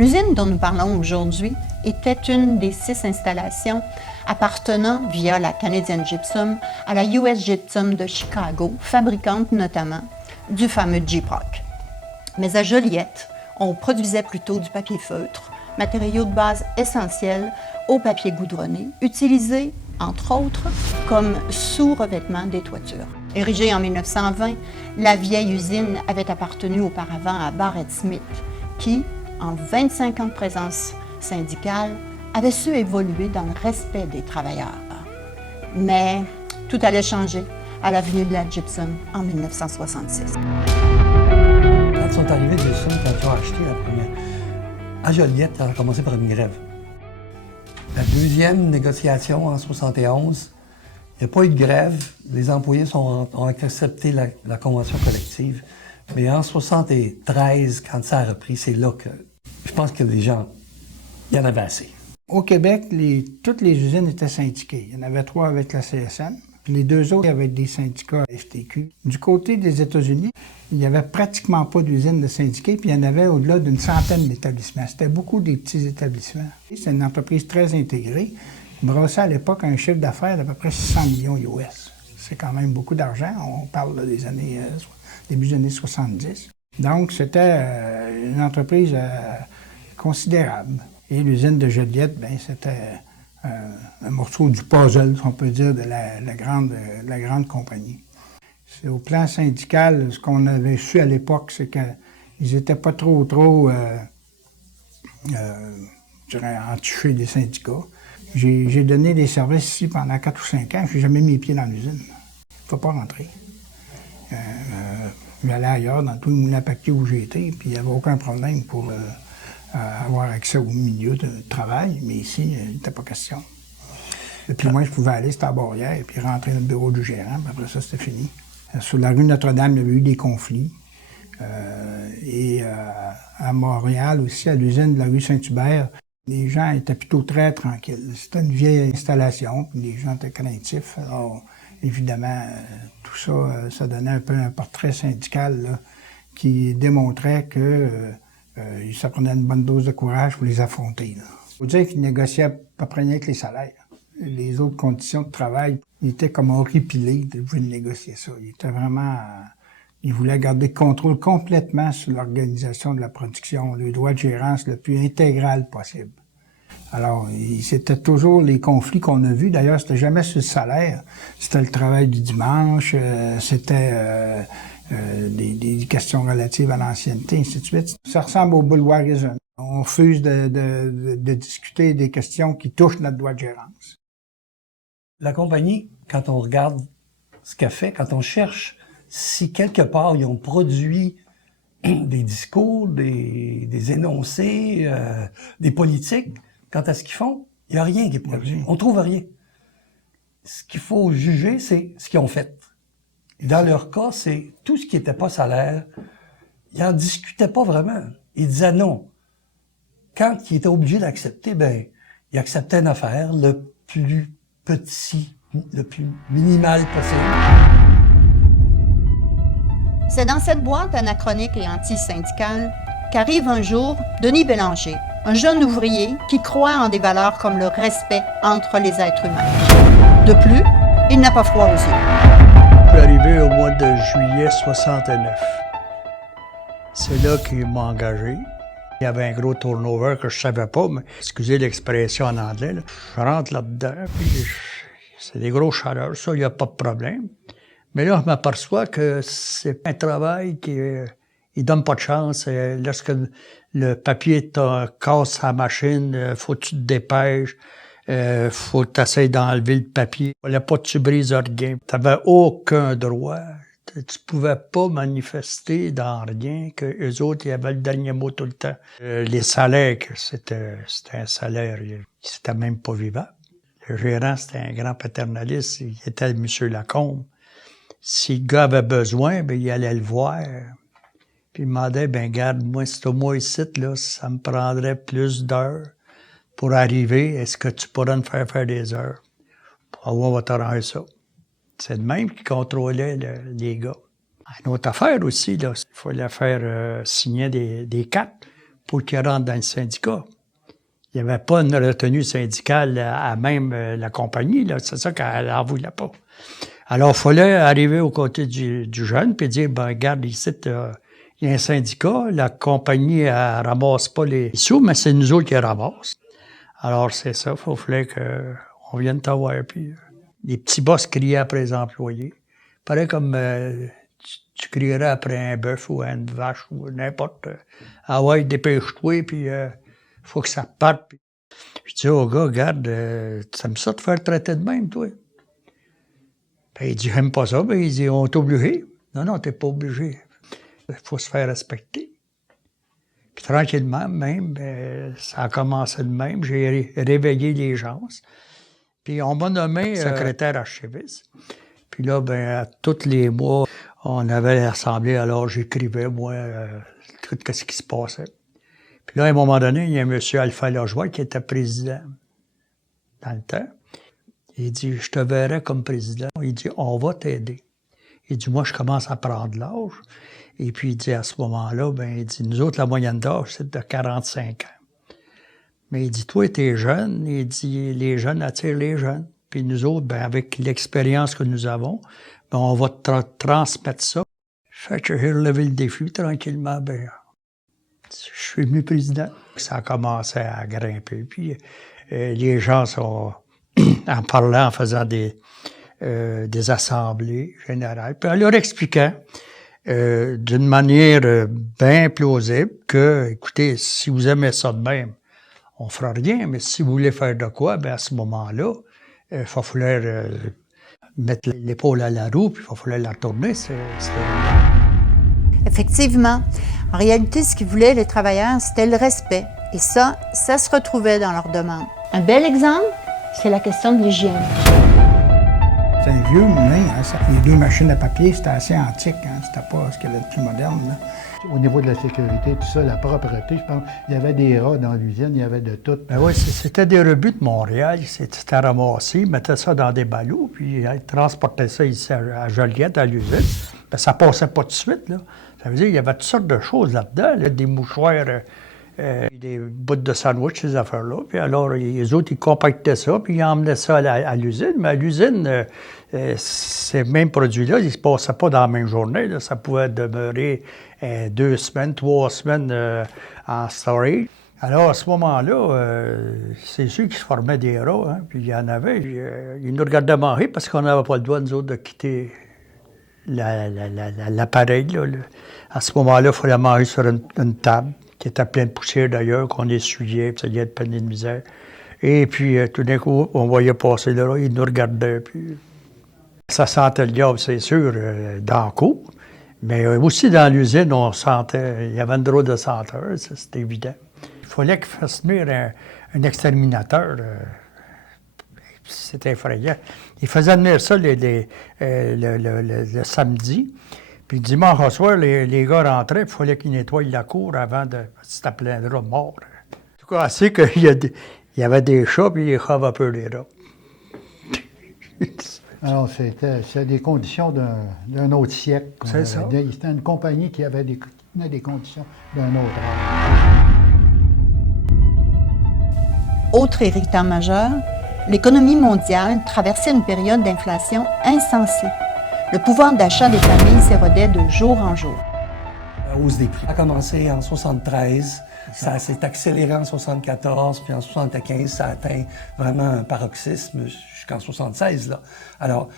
L'usine dont nous parlons aujourd'hui était une des 6 installations appartenant via la Canadian Gypsum à la US Gypsum de Chicago, fabricante notamment du fameux Gyproc. Mais à Joliette, on produisait plutôt du papier feutre, matériau de base essentiel au papier goudronné, utilisé, entre autres, comme sous-revêtement des toitures. Érigée en 1920, la vieille usine avait appartenu auparavant à Barrett Smith, qui, en 25 ans de présence syndicale, avait su évoluer dans le respect des travailleurs. Mais tout allait changer à l'avenue de la Gypsum en 1966. Quand ils sont arrivés de Gypsum, quand ils ont acheté la première, à Joliette, ça a commencé par une grève. La deuxième négociation en 1971, il n'y a pas eu de grève. Les employés ont accepté la convention collective. Mais en 1973, quand ça a repris, c'est là que je pense que les gens, il y en avait assez. Au Québec, toutes les usines étaient syndiquées. Il y en avait 3 avec la CSN, puis les 2 autres avec des syndicats FTQ. Du côté des États-Unis, il n'y avait pratiquement pas d'usines de syndiquées, puis il y en avait au-delà d'une centaine d'établissements. C'était beaucoup des petits établissements. C'est une entreprise très intégrée. Brassait à l'époque un chiffre d'affaires d'à peu près 600 millions US. C'est quand même beaucoup d'argent. On parle là, des années, début des années 70. Donc, c'était une entreprise considérable. Et l'usine de Joliette, bien, c'était un morceau du puzzle, si on peut dire, de la grande compagnie. C'est au plan syndical, ce qu'on avait su à l'époque, c'est qu'ils n'étaient pas trop, je dirais, entichés des syndicats. J'ai donné des services ici pendant 4 ou 5 ans. Je n'ai jamais mis les pieds dans l'usine. Il ne faut pas rentrer. J'allais ailleurs, dans tout le moulin à papier où j'ai été, puis il n'y avait aucun problème pour avoir accès au milieu de travail. Mais ici, il n'était pas question. Le plus loin je pouvais aller, c'était à Bourrière, et puis rentrer dans le bureau du gérant, puis après ça, c'était fini. Sur la rue Notre-Dame, il y avait eu des conflits. Et à Montréal aussi, à l'usine de la rue Saint-Hubert, les gens étaient plutôt très tranquilles. C'était une vieille installation, puis les gens étaient craintifs. Alors, évidemment, tout ça, ça donnait un peu un portrait syndical là, qui démontrait que ça prenait une bonne dose de courage pour les affronter. Il faut dire qu'ils négociaient à peu près rien que les salaires. Les autres conditions de travail, ils étaient comme horripilés de négocier ça. Ils étaient vraiment... Ils voulaient garder le contrôle complètement sur l'organisation de la production, le droit de gérance le plus intégral possible. Alors, c'était toujours les conflits qu'on a vus. D'ailleurs, c'était jamais sur le salaire. C'était le travail du dimanche, c'était des questions relatives à l'ancienneté, ainsi de suite. Ça ressemble au boulevardisme. On refuse de discuter des questions qui touchent notre droit de gérance. La compagnie, quand on regarde ce qu'elle fait, quand on cherche si quelque part ils ont produit des discours, des énoncés, des politiques, quant à ce qu'ils font, il n'y a rien qui est produit. On trouve rien. Ce qu'il faut juger, c'est ce qu'ils ont fait. Dans leur cas, c'est tout ce qui n'était pas salaire. Ils n'en discutaient pas vraiment. Ils disaient non. Quand ils étaient obligés d'accepter, ben, ils acceptaient une affaire le plus petit, le plus minimal possible. C'est dans cette boîte anachronique et anti-syndicale qu'arrive un jour Denis Bélanger, un jeune ouvrier qui croit en des valeurs comme le respect entre les êtres humains. De plus, il n'a pas froid aux yeux. Je suis arrivé au mois de juillet 69. C'est là qu'il m'a engagé. Il y avait un gros turnover que je savais pas, mais excusez l'expression en anglais. Là. Je rentre là-dedans, puis c'est des gros chaleurs, ça, il n'y a pas de problème. Mais là, je m'aperçois que c'est un travail qui il donne pas de chance. Lorsque le papier te casse la machine, faut que tu te dépêches, faut que tu essaies d'enlever le papier. Il fallait pas que tu brises rien. Tu n'avais aucun droit. Tu pouvais pas manifester dans rien, que eux autres, ils avaient le dernier mot tout le temps. Les salaires, c'était un salaire, c'était même pas vivable. Le gérant, c'était un grand paternaliste, il était M. Lacombe. Si le gars avait besoin, ben il allait le voir. Puis il demandait, ben garde, moi, c'est au moins ici, là, ça me prendrait plus d'heures pour arriver. Est-ce que tu pourrais me faire des heures? On va t'arranger ça. C'est le même qui contrôlait les gars. Une autre affaire aussi, là, il fallait faire signer des cartes pour qu'ils rentrent dans le syndicat. Il n'y avait pas une retenue syndicale à même la compagnie, là. C'est ça qu'elle n'en voulait pas. Alors, il fallait arriver aux côtés du jeune puis dire, ben regarde, ici, il y a un syndicat, la compagnie, elle ramasse pas les sous, mais c'est nous autres qui les ramassent. Alors, c'est ça, il fallait qu'on vienne t'avoir. Puis, les petits boss criaient après les employés. Pareil comme tu crierais après un bœuf ou une vache ou n'importe. Ah ouais, dépêche-toi, puis faut que ça parte. Puis, je dis au gars, regarde, tu aimes ça te faire traiter de même, toi? Puis il dit, j'aime pas ça. Puis il dit, on est obligé. Non, t'es pas obligé. Il faut se faire respecter. Puis tranquillement, même, ça a commencé de même. J'ai réveillé les gens. Puis on m'a nommé secrétaire archiviste. Puis là, à tous les mois, on avait l'assemblée. Alors j'écrivais, moi, tout ce qui se passait. Puis là, à un moment donné, il y a M. Alpha Lajoie qui était président dans le temps. Il dit, je te verrai comme président. Il dit, on va t'aider. Il dit, moi, je commence à prendre l'âge. Et puis, il dit, à ce moment-là, il dit, nous autres, la moyenne d'âge, c'est de 45 ans. Mais il dit, toi, t'es jeune. Il dit, les jeunes attirent les jeunes. Puis nous autres, avec l'expérience que nous avons, on va te transmettre ça. Fait que j'ai relevé le défi tranquillement. Je suis venu président. Ça a commencé à grimper. Puis les gens sont, en parlant, en faisant des assemblées générales, puis en leur expliquant d'une manière bien plausible que, écoutez, si vous aimez ça de même, on fera rien, mais si vous voulez faire de quoi, à ce moment-là, il va falloir mettre l'épaule à la roue, puis il va falloir la tourner. Effectivement, en réalité, ce qu'ils voulaient, les travailleurs, c'était le respect. Et ça se retrouvait dans leurs demandes. Un bel exemple, c'est la question de l'hygiène. C'est un vieux moulin. Les deux machines à papier, c'était assez antique. C'était pas ce qu'il y avait de plus moderne. Là. Au niveau de la sécurité, tout ça, la propreté, je pense, il y avait des rats dans l'usine, il y avait de tout. Oui, c'était des rebuts de Montréal. C'était ramassé, ils mettaient ça dans des ballots, puis ils transportaient ça ici à Joliette, à l'usine. Ça passait pas de suite, là. Ça veut dire qu'il y avait toutes sortes de choses là-dedans, là, des mouchoirs, des bouts de sandwich, ces affaires-là. Puis alors, les autres, ils compactaient ça, puis ils emmenaient ça à l'usine. Mais à l'usine, ces mêmes produits-là, ils ne se passaient pas dans la même journée. Là. Ça pouvait demeurer 2 semaines, 3 semaines en storage. Alors, à ce moment-là, c'est sûr qu'il se formait des rats, hein, puis il y en avait. Ils nous regardaient manger parce qu'on n'avait pas le droit, nous autres, de quitter l'appareil. Là. À ce moment-là, il fallait manger sur une table qui était pleine de poussière d'ailleurs, qu'on essuyait, puis ça y a de peine de misère. Et puis, tout d'un coup, on voyait passer là, ils nous regardaient, puis ça sentait le diable, c'est sûr, dans le cours. Mais aussi dans l'usine, on sentait, il y avait une drôle de senteur, ça, c'était évident. Il fallait qu'il fasse venir un exterminateur. C'était effrayant. Il faisait venir ça le samedi. Puis dimanche au soir, les gars rentraient, il fallait qu'ils nettoient la cour avant de... C'était plein de rats morts. En tout cas, c'est qu'il y avait des chats, puis ils avaient peur des rats. Alors, c'était des conditions d'un autre siècle. C'est ça. C'était une compagnie qui avait des conditions d'un autre âge. Autre irritant majeur, l'économie mondiale traversait une période d'inflation insensée. Le pouvoir d'achat des familles s'érodait de jour en jour. La hausse des prix a commencé en 1973, ça s'est accéléré en 1974, puis en 1975, ça a atteint vraiment un paroxysme jusqu'en 1976. Là. Alors,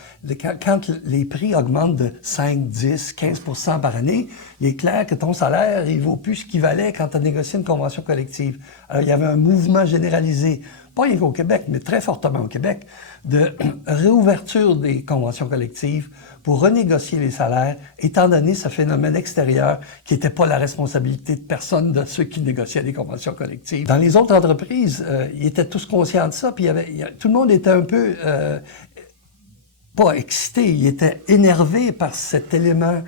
quand les prix augmentent de 5, 10, 15% par année, il est clair que ton salaire, il ne vaut plus ce qu'il valait quand tu as négocié une convention collective. Alors, il y avait un mouvement généralisé, pas rien qu'au Québec, mais très fortement au Québec, de réouverture des conventions collectives pour renégocier les salaires, étant donné ce phénomène extérieur qui n'était pas la responsabilité de personne de ceux qui négociaient des conventions collectives. Dans les autres entreprises, ils étaient tous conscients de ça, puis tout le monde était un peu, pas excité, il était énervé par cet élément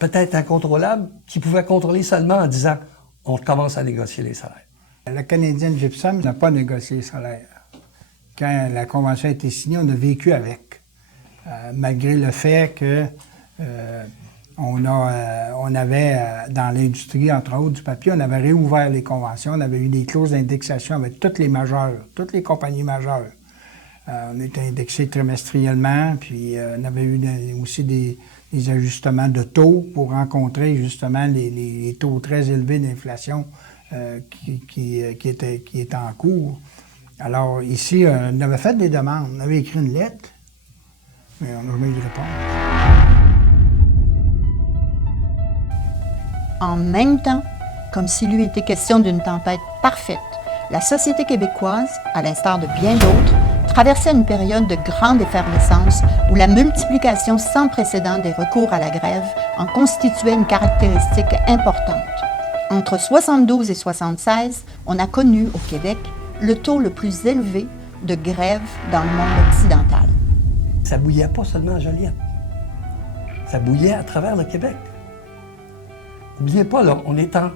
peut-être incontrôlable qui pouvait contrôler seulement en disant « on commence à négocier les salaires ». La Canadienne Gypsum n'a pas négocié les salaires. Quand la convention a été signée, on a vécu avec. Malgré le fait que On avait, dans l'industrie, entre autres, du papier, on avait réouvert les conventions, on avait eu des clauses d'indexation avec toutes les majeures, toutes les compagnies majeures. On était indexé trimestriellement, puis on avait eu aussi des ajustements de taux pour rencontrer justement les taux très élevés d'inflation qui étaient en cours. Alors ici, on avait fait des demandes, on avait écrit une lettre, mais on n'a jamais eu de réponse. En même temps, comme s'il lui était question d'une tempête parfaite, la société québécoise, à l'instar de bien d'autres, traversait une période de grande effervescence où la multiplication sans précédent des recours à la grève en constituait une caractéristique importante. Entre 72 et 76, on a connu au Québec le taux le plus élevé de grève dans le monde occidental. Ça bouillait pas seulement à Joliette. Ça bouillait à travers le Québec. N'oubliez pas, là, on est en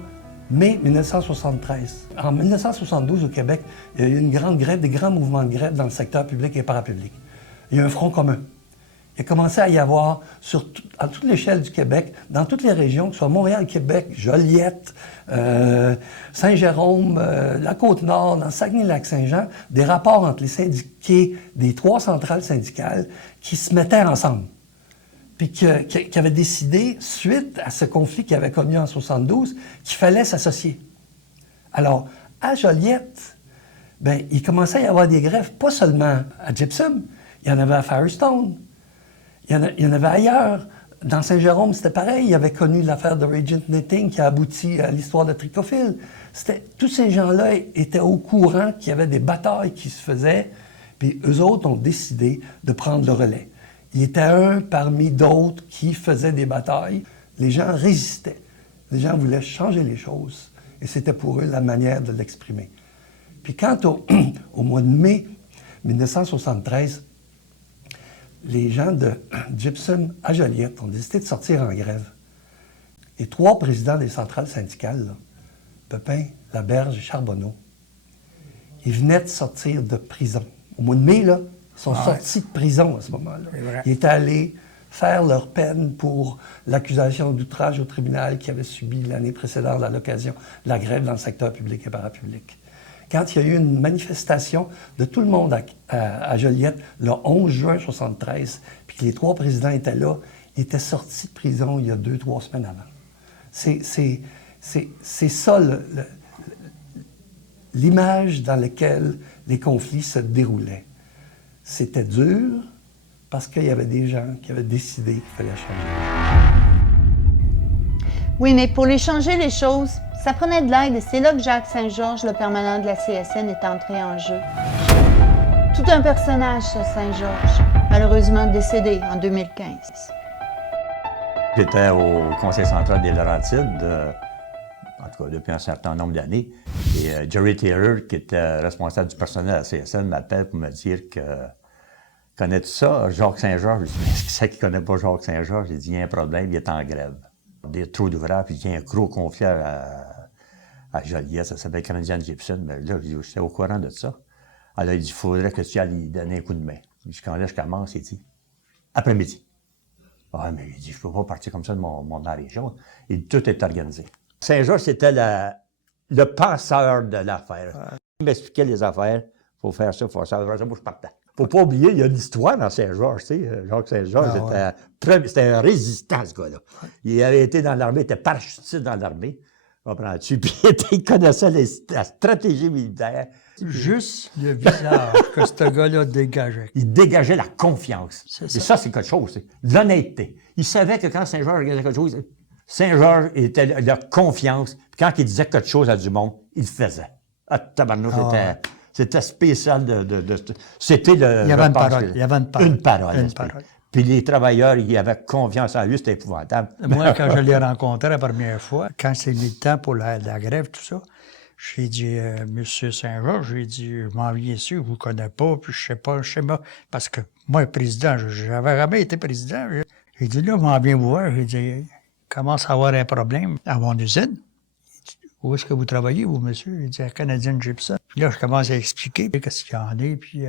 mai 1973. En 1972, au Québec, il y a eu une grande grève, des grands mouvements de grève dans le secteur public et parapublic. Il y a eu un front commun. Il a commencé à y avoir, à toute l'échelle du Québec, dans toutes les régions, que ce soit Montréal, Québec, Joliette, Saint-Jérôme, la Côte-Nord, dans Saguenay-Lac-Saint-Jean, des rapports entre les syndiqués des 3 centrales syndicales qui se mettaient ensemble. Puis qui avait décidé, suite à ce conflit qu'il avait connu en 72, qu'il fallait s'associer. Alors, à Joliette, ben, il commençait à y avoir des grèves, pas seulement à Gypsum, il y en avait à Firestone, il y en avait ailleurs. Dans Saint-Jérôme, c'était pareil, il avait connu l'affaire de Regent Knitting qui a abouti à l'histoire de Tricophile. Tous ces gens-là étaient au courant qu'il y avait des batailles qui se faisaient, puis eux autres ont décidé de prendre le relais. Il était un parmi d'autres qui faisaient des batailles. Les gens résistaient. Les gens voulaient changer les choses. Et c'était pour eux la manière de l'exprimer. Puis quant au mois de mai 1973, les gens de Gypsum à Joliette ont décidé de sortir en grève. Les 3 présidents des centrales syndicales, là, Pepin, Laberge et Charbonneau, ils venaient de sortir de prison. Au mois de mai, là, ils sont sortis de prison à ce moment-là. Ils étaient allés faire leur peine pour l'accusation d'outrage au tribunal qu'ils avaient subi l'année précédente à l'occasion de la grève dans le secteur public et parapublic. Quand il y a eu une manifestation de tout le monde à Joliette le 11 juin 1973, puis que les 3 présidents étaient là, ils étaient sortis de prison il y a 2-3 semaines avant. C'est ça l'image dans laquelle les conflits se déroulaient. C'était dur parce qu'il y avait des gens qui avaient décidé qu'il fallait changer. Oui, mais pour les changer les choses, ça prenait de l'aide et c'est là que Jacques Saint-Georges, le permanent de la CSN, est entré en jeu. Tout un personnage, ce Saint-Georges, malheureusement décédé en 2015. J'étais au Conseil central des Laurentides, en tout cas depuis un certain nombre d'années, et Jerry Taylor, qui était responsable du personnel à la CSN, m'appelle pour me dire que connais-tu ça, Jacques Saint-Georges? Je dis, mais est-ce que c'est qui ne connaît pas Jacques Saint-Georges? Il dit, il y a un problème, il est en grève. Des trous d'ouvrage, puis il y a un gros conflit à Joliette, ça s'appelle Canadian Gypsum. Mais là, j'étais au courant de ça. Alors, il dit, il faudrait que tu ailles lui donner un coup de main. Je dis, quand là, je commence, il dit, après-midi. Ah, mais il dit, je peux pas partir comme ça de mon région. Et tout est organisé. Saint-Georges, c'était le penseur de l'affaire. Il m'expliquait les affaires. Il faut faire ça, il faut faire ça. Moi, je partais. Faut pas oublier, il y a une histoire dans Saint-Georges, tu sais. Jacques Saint-Georges c'était un résistant, ce gars-là. Il avait été dans l'armée, il était parachutiste dans l'armée. Comprends-tu? Puis il connaissait la stratégie militaire. Juste le visage que ce gars-là dégageait. Il dégageait la confiance. C'est Et ça, c'est quelque chose, c'est l'honnêteté. Il savait que quand Saint-Georges regardait quelque chose, Saint-Georges était la confiance. Puis quand il disait quelque chose à du monde, il le faisait. Ah, tabarnouche, c'était spécial c'était le... Il y avait une parole. Il y avait une parole. Une parole. Une parole. Puis les travailleurs, ils avaient confiance en lui, c'était épouvantable. Moi, quand je l'ai rencontré la première fois, quand c'est mis le temps pour la grève, tout ça, j'ai dit, Monsieur Saint-Georges, j'ai dit, je m'en viens ici, je ne vous connais pas, puis je sais pas, parce que moi, président, j'avais jamais été président. J'ai dit, là, je m'en viens vous voir, j'ai dit, commence à avoir un problème à mon usine. Où est-ce que vous travaillez, vous, monsieur? J'ai dit, à Canadian Gypsum. Puis là, je commence à expliquer qu'est-ce qu'il y en a, puis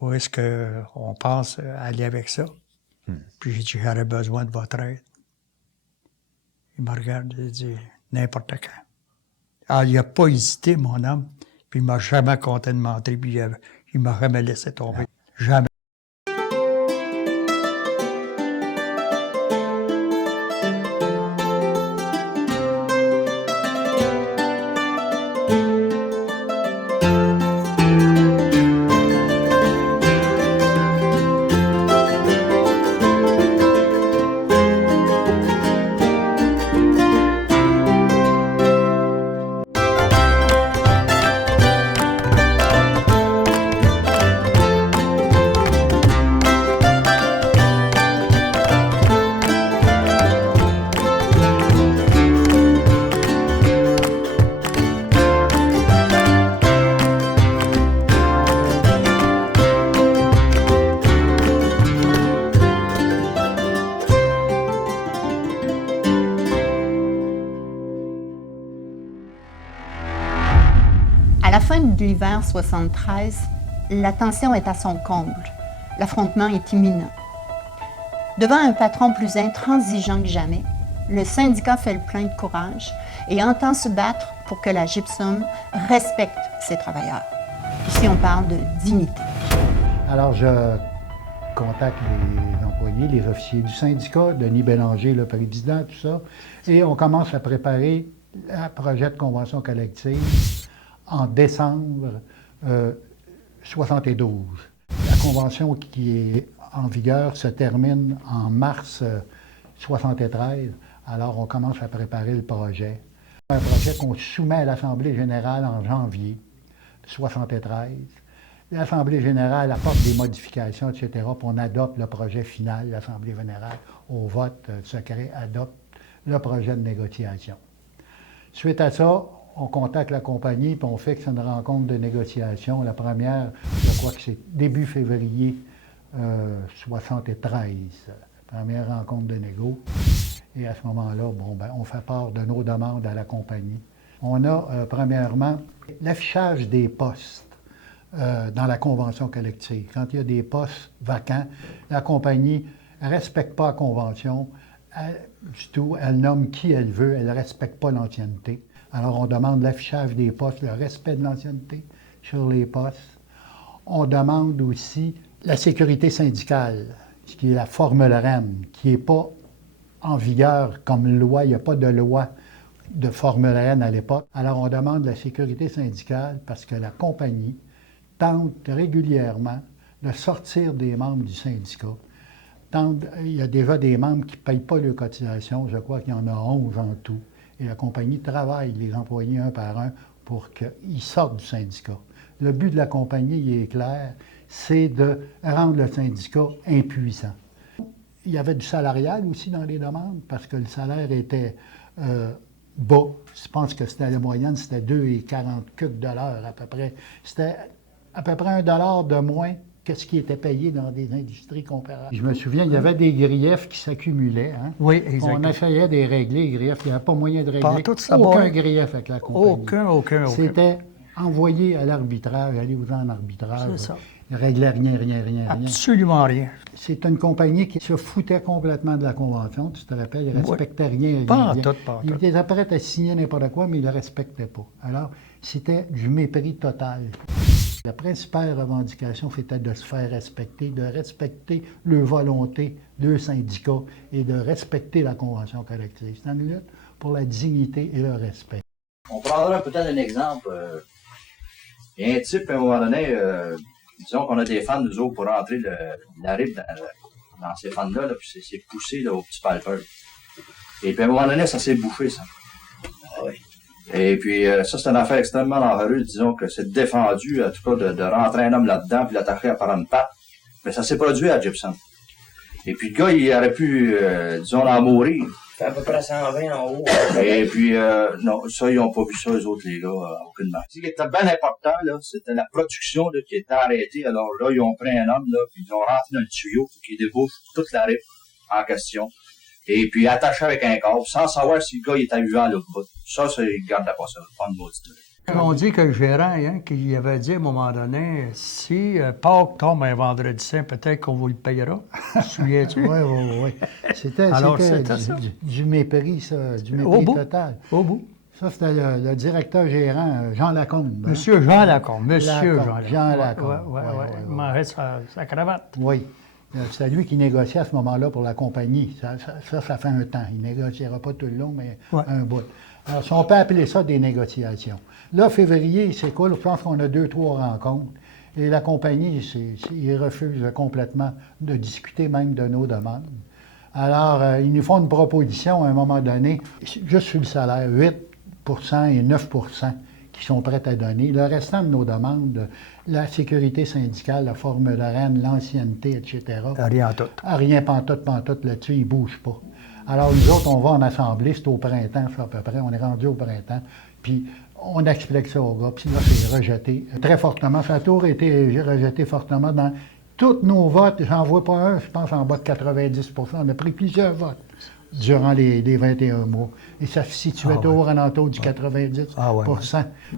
où est-ce qu'on pense aller avec ça. Puis j'ai dit, j'aurais besoin de votre aide. Il me regarde et dit « N'importe quand ». Alors, il n'a pas hésité, mon homme, puis il m'a jamais compté de mentir, puis il m'a jamais laissé tomber. Jamais. À la fin de l'hiver 73, la tension est à son comble. L'affrontement est imminent. Devant un patron plus intransigeant que jamais, le syndicat fait le plein de courage et entend se battre pour que la Gypsum respecte ses travailleurs. Ici, on parle de dignité. Alors, je contacte les employés, les officiers du syndicat, Denis Bélanger, le président, tout ça, et on commence à préparer un projet de convention collective en décembre 72. La convention qui est en vigueur se termine en mars 73. Alors, on commence à préparer le projet. Un projet qu'on soumet à l'Assemblée générale en janvier 73. L'Assemblée générale apporte des modifications, etc., puis on adopte le projet final. L'Assemblée générale, au vote secret, adopte le projet de négociation. Suite à ça, on contacte la compagnie, puis on fixe une rencontre de négociation. La première, je crois que c'est début février 73, première rencontre de négo. Et à ce moment-là, bon, ben, on fait part de nos demandes à la compagnie. On a, premièrement, l'affichage des postes dans la convention collective. Quand il y a des postes vacants, la compagnie ne respecte pas la convention du tout. Elle nomme qui elle veut, elle ne respecte pas l'ancienneté. Alors, on demande l'affichage des postes, le respect de l'ancienneté sur les postes. On demande aussi la sécurité syndicale, ce qui est la formule REM, qui n'est pas en vigueur comme loi. Il n'y a pas de loi de formule REM à l'époque. Alors, on demande la sécurité syndicale parce que la compagnie tente régulièrement de sortir des membres du syndicat. Il y a déjà des membres qui ne payent pas leurs cotisations. Je crois qu'il y en a 11 en tout. Et la compagnie travaille les employés un par un pour qu'ils sortent du syndicat. Le but de la compagnie, il est clair, c'est de rendre le syndicat impuissant. Il y avait du salarial aussi dans les demandes parce que le salaire était bas. Je pense que c'était la moyenne, c'était 2,40 $ à peu près. C'était à peu près $1 de moins que ce qui était payé dans des industries comparables. Je me souviens, il y avait des griefs qui s'accumulaient. Hein? Oui, exactement. On essayait de les régler, les griefs. Il n'y avait pas moyen de régler aucun grief avec la compagnie. Aucun. C'était envoyé à l'arbitrage, allez-vous en arbitrage. C'est ça. Il ne réglait rien. Absolument rien. C'est une compagnie qui se foutait complètement de la Convention, tu te rappelles, il ne respectait rien. Pas en tout. Il était prêt à signer n'importe quoi, mais il ne le respectait pas. Alors, c'était du mépris total. La principale revendication, c'était de se faire respecter, de respecter leur volonté, leur syndicat, et de respecter la Convention collective. C'est une lutte pour la dignité et le respect. On prendra peut-être un exemple. Il y a un type, à un moment donné, disons qu'on a des fans, nous autres, pour rentrer la rib dans ces fans-là, là, puis c'est poussé là, au petit palpeur. Et puis à un moment donné, ça s'est bouffé, ça. Ah oui. Et puis ça, c'est une affaire extrêmement dangereuse, disons que c'est défendu, en tout cas, de rentrer un homme là-dedans puis l'attaquer par une patte. Mais ça s'est produit à Gypsum. Et puis le gars, il aurait pu, disons, en mourir. À peu près 120 en haut. Et puis, non, ça, ils n'ont pas vu ça, eux autres, les gars, aucunement. Ce qui était bien important, là, c'était la production là, qui était arrêtée. Alors là, ils ont pris un homme, là, puis ils ont rentré dans le tuyau qui débouche toute la rive en question. Et puis, attaché avec un câble, sans savoir si le gars il était vivant là au bout. Ça, ils ne gardaient pas ça, pas de maudit. On dit que le gérant, hein, qui avait dit à un moment donné, si Pâques tombe un vendredi saint, peut-être qu'on vous le payera. Tu te souviens-tu? Oui. C'était ça. du mépris, ça, du Au mépris bout. total. Au bout. Ça, c'était le directeur gérant, Jean Lacombe. hein? Monsieur Jean Lacombe. Monsieur Lacombe, Jean Lacombe. Oui. Ouais. Il m'aurait sa cravate. Oui. C'était lui qui négociait à ce moment-là pour la compagnie. Ça fait un temps. Il ne négociera pas tout le long, mais un bout. Alors, si on peut appeler ça des négociations. Là, février, c'est cool. Je pense qu'on a 2-3 rencontres. Et la compagnie, ils refusent complètement de discuter même de nos demandes. Alors, ils nous font une proposition à un moment donné, juste sur le salaire, 8 et 9 qui sont prêts à donner. Le restant de nos demandes, la sécurité syndicale, la forme de REN, l'ancienneté, etc. Rien en tout. Rien pantoute là-dessus, ils ne bougent pas. Alors, nous autres, on va en assemblée, c'est au printemps, ça, à peu près. On est rendu au printemps. Puis, on explique ça aux gars. Puis là, c'est rejeté très fortement. Ça a toujours été rejeté fortement dans tous nos votes. J'en vois pas un, je pense, en bas de 90 On a pris plusieurs votes durant les 21 mois. Et ça se situait toujours en entour du 90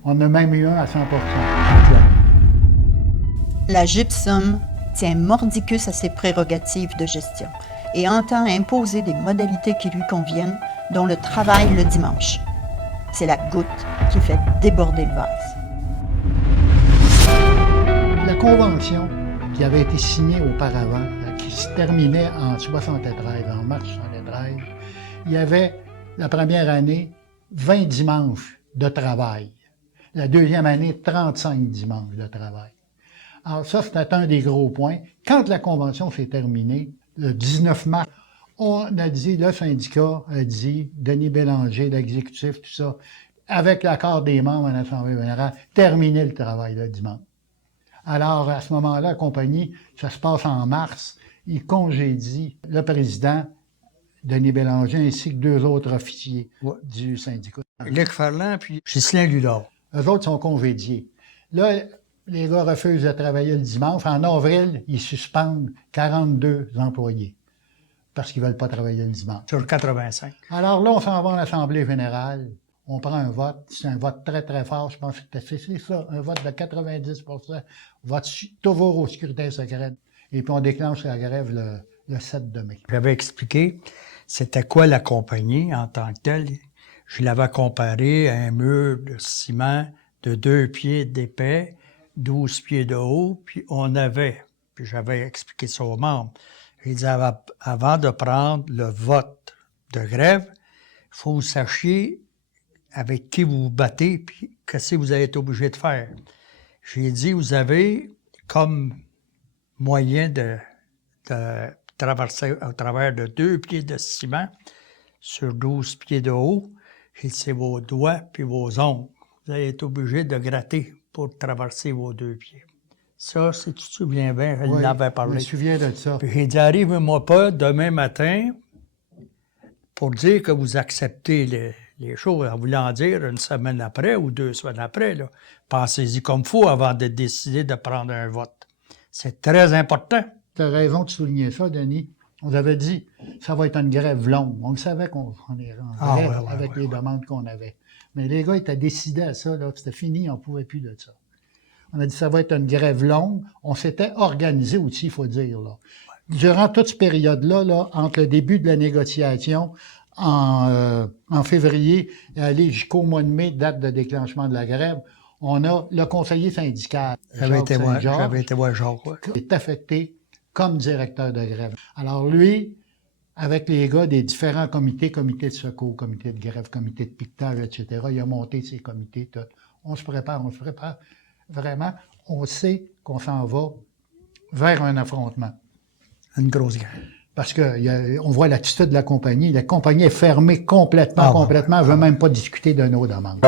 On a même eu un à 100 La gypsum tient mordicus à ses prérogatives de gestion et entend imposer des modalités qui lui conviennent, dont le travail le dimanche. C'est la goutte qui fait déborder le vase. La convention qui avait été signée auparavant, qui se terminait en 73, en mars 73, il y avait, la première année, 20 dimanches de travail. La deuxième année, 35 dimanches de travail. Alors ça, c'était un des gros points. Quand la convention s'est terminée, le 19 mars, on a dit, le syndicat a dit, Denis Bélanger, l'exécutif, tout ça, avec l'accord des membres en Assemblée générale, terminer le travail le dimanche. Alors, à ce moment-là, la compagnie, ça se passe en mars, il congédie le président, Denis Bélanger, ainsi que 2 autres officiers du syndicat. Luc Ferland puis Ghislain Ludor. Eux autres sont congédiés. Là, les gars refusent de travailler le dimanche. En avril, ils suspendent 42 employés parce qu'ils ne veulent pas travailler le dimanche. Sur 85. Alors là, on s'en va en Assemblée générale. On prend un vote. C'est un vote très, très fort. Je pense que c'est ça, un vote de 90 vote toujours au scrutin secret. Et puis on déclenche la grève le 7 mai. J'avais expliqué c'était quoi la compagnie en tant que telle. Je l'avais comparé à un mur de ciment de 2 pieds d'épais, 12 pieds de haut, puis puis j'avais expliqué ça aux membres. J'ai dit, avant de prendre le vote de grève, il faut que vous sachiez avec qui vous vous battez, puis qu'est-ce que vous allez être obligé de faire. J'ai dit, vous avez comme moyen de traverser au travers de 2 pieds de ciment sur 12 pieds de haut. J'ai dit, c'est vos doigts puis vos ongles. Vous allez être obligé de gratter pour traverser vos 2 pieds. Ça, si tu te souviens bien, je l'avais parlé. Je me souviens de ça. Puis j'ai dit, arrivez-moi pas demain matin pour dire que vous acceptez les choses, en voulant dire une semaine après ou 2 semaines après. Là. Pensez-y comme il faut avant de décider de prendre un vote. C'est très important. Tu as raison de souligner ça, Denis. On avait dit, ça va être une grève longue. On savait qu'on est en grève avec les demandes qu'on avait. Mais les gars étaient décidés à ça, là, c'était fini, on ne pouvait plus de ça. On a dit, ça va être une grève longue. On s'était organisé aussi, il faut dire. Là. Durant toute cette période-là, là, entre le début de la négociation en février et aller jusqu'au mois de mai, date de déclenchement de la grève, on a le conseiller syndical, J'avais été voir Jacques. qui est affecté comme directeur de grève. Alors lui, avec les gars des différents comités, comité de secours, comité de grève, comité de piquetage, etc., il a monté ses comités, tout. On se prépare. Vraiment, on sait qu'on s'en va vers un affrontement. Une grosse guerre. Parce qu'on voit l'attitude de la compagnie. La compagnie est fermée complètement. Elle ne veut même pas discuter de nos demandes.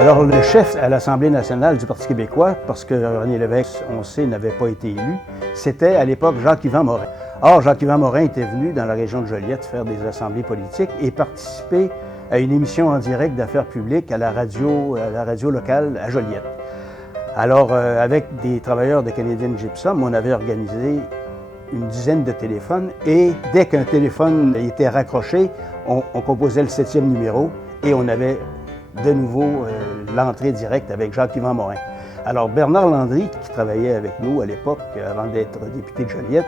Alors, le chef à l'Assemblée nationale du Parti québécois, parce que René Lévesque, on sait, n'avait pas été élu, c'était à l'époque Jacques-Yvan Morin. Or, Jacques-Yvan Morin était venu dans la région de Joliette faire des assemblées politiques et participer à une émission en direct d'affaires publiques à la radio locale à Joliette. Alors, avec des travailleurs de Canadian Gypsum, on avait organisé une dizaine de téléphones et dès qu'un téléphone était raccroché, on composait le 7e numéro et on avait de nouveau l'entrée directe avec Jacques-Yvan Morin. Alors Bernard Landry, qui travaillait avec nous à l'époque, avant d'être député de Joliette,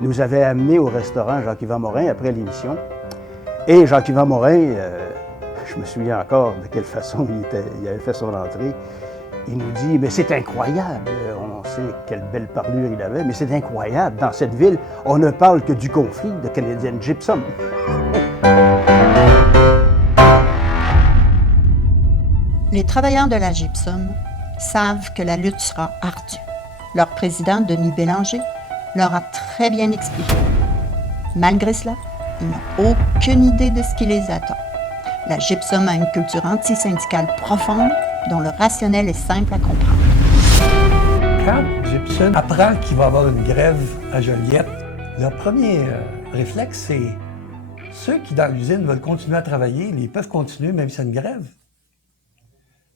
nous avait amenés au restaurant Jacques-Yvan Morin après l'émission. Et Jacques-Yvan Morin, je me souviens encore de quelle façon il avait fait son entrée. Il nous dit, mais c'est incroyable, on sait quelle belle parlure il avait, mais c'est incroyable, dans cette ville, on ne parle que du conflit de Canadian Gypsum. Les travailleurs de la Gypsum savent que la lutte sera ardue. Leur président, Denis Bélanger, leur a très bien expliqué. Malgré cela, ils n'ont aucune idée de ce qui les attend. La Gypsum a une culture antisyndicale profonde dont le rationnel est simple à comprendre. Quand Gypsum apprend qu'il va y avoir une grève à Joliette, leur premier réflexe, c'est ceux qui, dans l'usine, veulent continuer à travailler, ils peuvent continuer même si c'est une grève.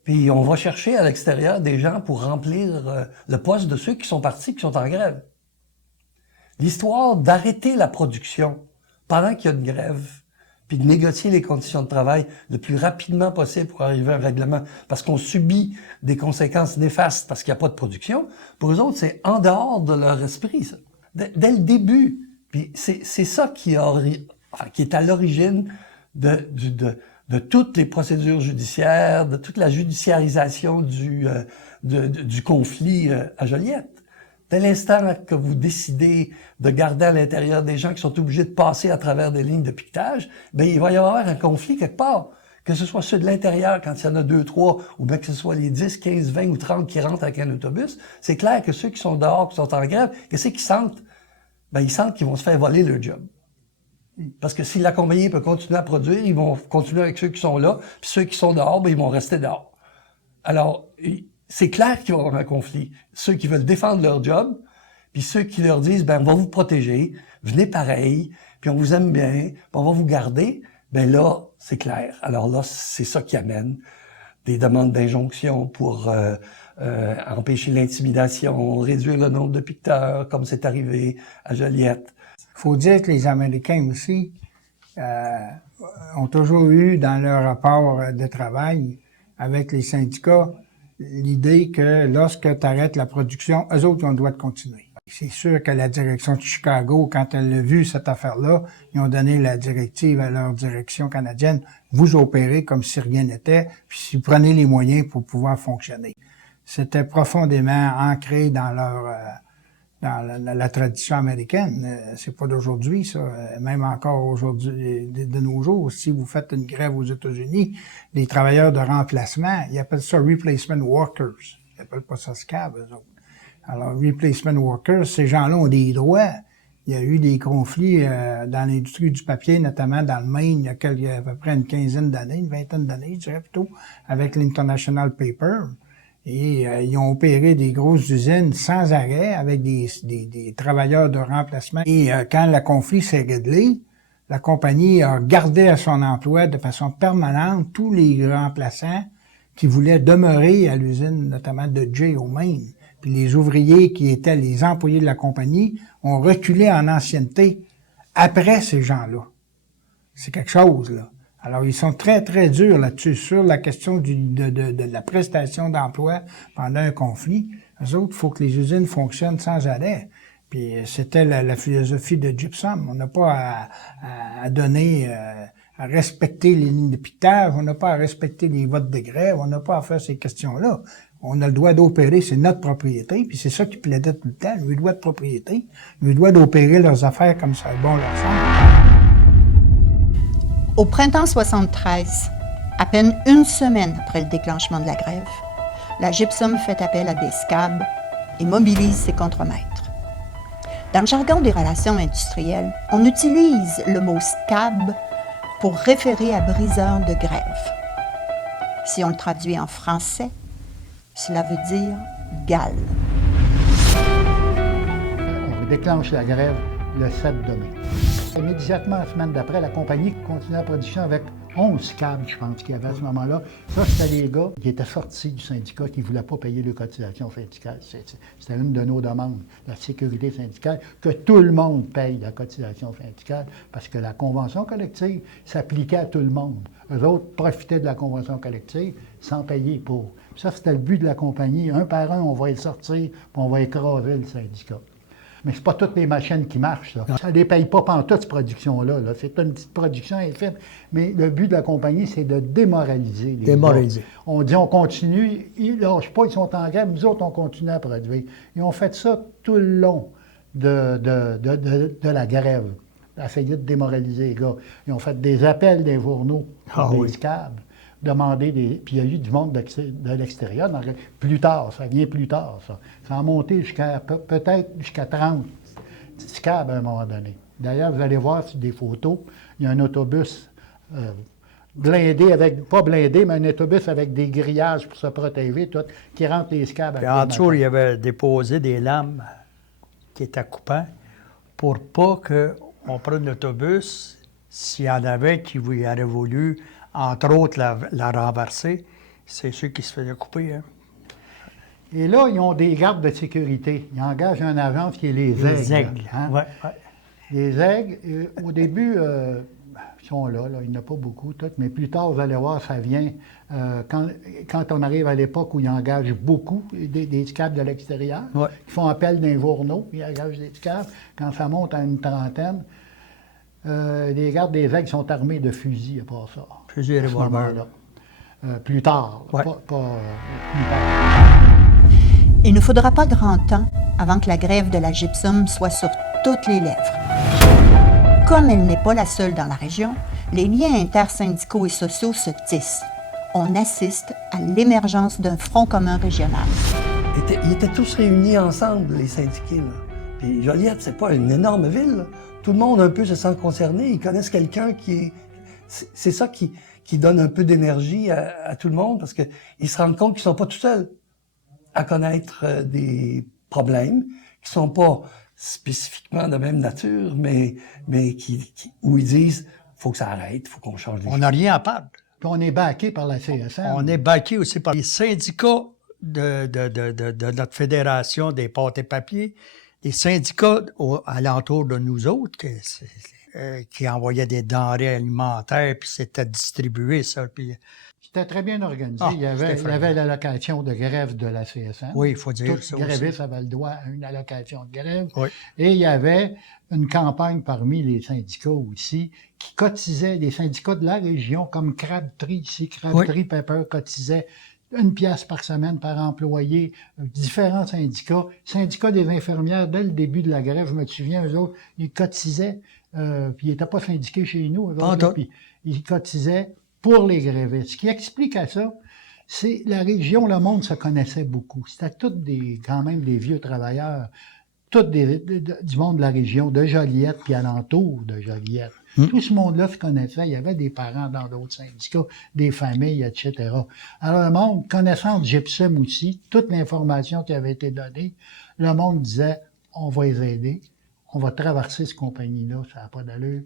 Puis on va chercher à l'extérieur des gens pour remplir le poste de ceux qui sont partis, qui sont en grève. L'histoire d'arrêter la production pendant qu'il y a une grève, puis de négocier les conditions de travail le plus rapidement possible pour arriver à un règlement, parce qu'on subit des conséquences néfastes parce qu'il n'y a pas de production, pour eux autres, c'est en dehors de leur esprit, ça. Dès le début. Puis c'est ça qui est à l'origine de toutes les procédures judiciaires, de toute la judiciarisation du conflit à Joliette. Dès l'instant que vous décidez de garder à l'intérieur des gens qui sont obligés de passer à travers des lignes de piquetage, bien, il va y avoir un conflit quelque part. Que ce soit ceux de l'intérieur, quand il y en a 2, 3, ou bien que ce soit les 10, 15, 20 ou 30 qui rentrent avec un autobus, c'est clair que ceux qui sont dehors, qui sont en grève, qu'est-ce qu'ils sentent? Bien, ils sentent qu'ils vont se faire voler leur job. Parce que si la compagnie peut continuer à produire, ils vont continuer avec ceux qui sont là, puis ceux qui sont dehors, bien, ils vont rester dehors. Alors, c'est clair qu'il va y avoir un conflit. Ceux qui veulent défendre leur job, puis ceux qui leur disent, ben on va vous protéger, venez pareil, puis on vous aime bien, puis on va vous garder, ben là, c'est clair. Alors là, c'est ça qui amène des demandes d'injonction pour empêcher l'intimidation, réduire le nombre de piqueteurs, comme c'est arrivé à Joliette. Il faut dire que les Américains aussi ont toujours eu dans leur rapport de travail avec les syndicats l'idée que lorsque tu arrêtes la production, eux autres, ils ont le droit de continuer. C'est sûr que la direction de Chicago, quand elle a vu cette affaire-là, ils ont donné la directive à leur direction canadienne, vous opérez comme si rien n'était, puis vous prenez les moyens pour pouvoir fonctionner. C'était profondément ancré dans leur dans la tradition américaine. C'est pas d'aujourd'hui, ça. Même encore aujourd'hui, de nos jours, si vous faites une grève aux États-Unis, les travailleurs de remplacement, ils appellent ça replacement workers. Ils appellent pas ça SCAV, eux autres. Alors, replacement workers, ces gens-là ont des droits. Il y a eu des conflits dans l'industrie du papier, notamment dans le Maine, il y a à peu près une quinzaine d'années, une vingtaine d'années, je dirais plutôt, avec l'International Paper. Et ils ont opéré des grosses usines sans arrêt avec des travailleurs de remplacement. Et quand le conflit s'est réglé, la compagnie a gardé à son emploi de façon permanente tous les remplaçants qui voulaient demeurer à l'usine, notamment de Jay au Maine. Puis les ouvriers qui étaient les employés de la compagnie ont reculé en ancienneté après ces gens-là. C'est quelque chose, là. Alors, ils sont très, très durs là-dessus, sur la question de la prestation d'emploi pendant un conflit. Eux autres, il faut que les usines fonctionnent sans arrêt. Puis c'était la philosophie de Gypsum. On n'a pas à donner, à respecter les lignes de piquetage, on n'a pas à respecter les votes de grève, on n'a pas à faire ces questions-là. On a le droit d'opérer, c'est notre propriété, puis c'est ça qui plaidait tout le temps, le droit de propriété, le droit d'opérer leurs affaires comme ça bon leur semble. Au printemps 73, à peine une semaine après le déclenchement de la grève, la Gypsum fait appel à des SCAB et mobilise ses contremaîtres. Dans le jargon des relations industrielles, on utilise le mot SCAB pour référer à briseur de grève. Si on le traduit en français, cela veut dire gale. On déclenche la grève le 7 mai. Immédiatement, la semaine d'après, la compagnie continue la production avec 11 câbles, je pense, qu'il y avait à ce moment-là. Ça, c'était les gars qui étaient sortis du syndicat, qui ne voulaient pas payer les cotisations syndicales. C'était une de nos demandes, la sécurité syndicale, que tout le monde paye la cotisation syndicale, parce que la convention collective s'appliquait à tout le monde. Eux autres profitaient de la convention collective sans payer pour. Puis ça, c'était le but de la compagnie. Un par un, on va les sortir, puis on va écraser le syndicat. Mais c'est pas toutes les machines qui marchent, ça. Ça ne les paye pas pendant toute cette production-là. Là. C'est une petite production infime. Mais le but de la compagnie, c'est de démoraliser les Démoraliser. gars. On dit on continue, ils lâchent pas, ils sont en grève, nous autres, on continue à produire. Ils ont fait ça tout le long de la grève. Essayer de démoraliser les gars. Ils ont fait des appels des journaux pour des câbles, demander des. Puis il y a eu du monde de l'extérieur. Plus tard, ça vient plus tard, ça. Ça a monté jusqu'à peut-être jusqu'à 30 câbles à un moment donné. D'ailleurs, vous allez voir sur des photos, il y a un autobus blindé pas blindé, mais un autobus avec des grillages pour se protéger, tout, qui rentre les câbles. Puis en dessous, il y avait déposé des lames qui étaient coupants pour pas qu'on prenne l'autobus s'il y en avait qui auraient voulu, entre autres, la renverser. C'est ceux qui se faisaient couper. Hein. Et là, ils ont des gardes de sécurité. Ils engagent une agence qui est les Aigles. Les aigles, hein? ouais. Les Aigles, au début, ils sont là, il n'y en a pas beaucoup, tout, mais plus tard, vous allez voir, ça vient. Quand on arrive à l'époque où ils engagent beaucoup des câbles de l'extérieur, ils font appel d'un journaux, ils engagent des câbles. Quand ça monte à une trentaine, les gardes des Aigles sont armés de fusils, à part ça. Fusils et revolvers. Plus tard, pas plus tard. Il ne faudra pas grand temps avant que la grève de la gypsum soit sur toutes les lèvres. Comme elle n'est pas la seule dans la région, les liens intersyndicaux et sociaux se tissent. On assiste à l'émergence d'un front commun régional. Ils étaient tous réunis ensemble, les syndiqués. Là. Puis Joliette, c'est pas une énorme ville. Là. Tout le monde un peu se sent concerné. Ils connaissent quelqu'un qui est... C'est ça qui donne un peu d'énergie à tout le monde, parce qu'ils se rendent compte qu'ils sont pas tout seuls à connaître des problèmes qui sont pas spécifiquement de même nature, mais où ils disent faut que ça arrête, faut qu'on change les choses. On n'a rien à perdre. Puis on est backé par la CSN. On est backé aussi par les syndicats de notre fédération des pâtes et papiers, les syndicats alentour de nous autres qui envoyaient des denrées alimentaires, puis c'était distribué, ça. Puis c'était très bien organisé. Il y avait l'allocation de grève de la CSN. Oui, il faut dire Tout ça gréviste aussi. avait le droit à une allocation de grève. Oui. Et il y avait une campagne parmi les syndicats aussi qui cotisaient, des syndicats de la région, comme Crabtree ici. Crabtree Pepper cotisait 1 pièce par semaine par employé, différents syndicats. Syndicat des infirmières, dès le début de la grève, je me souviens, eux autres, ils cotisaient, puis ils n'étaient pas syndiqués chez nous, eux autres, puis ils cotisaient pour les grévistes. Ce qui explique à ça, c'est la région, le monde se connaissait beaucoup. C'était tous quand même des vieux travailleurs, tous du monde de la région, de Joliette, puis alentour de Joliette. Tout ce monde-là se connaissait. Il y avait des parents dans d'autres syndicats, des familles, etc. Alors, le monde, connaissant Gypsum aussi, toute l'information qui avait été donnée, le monde disait, on va les aider, on va traverser cette compagnie-là, ça n'a pas d'allure.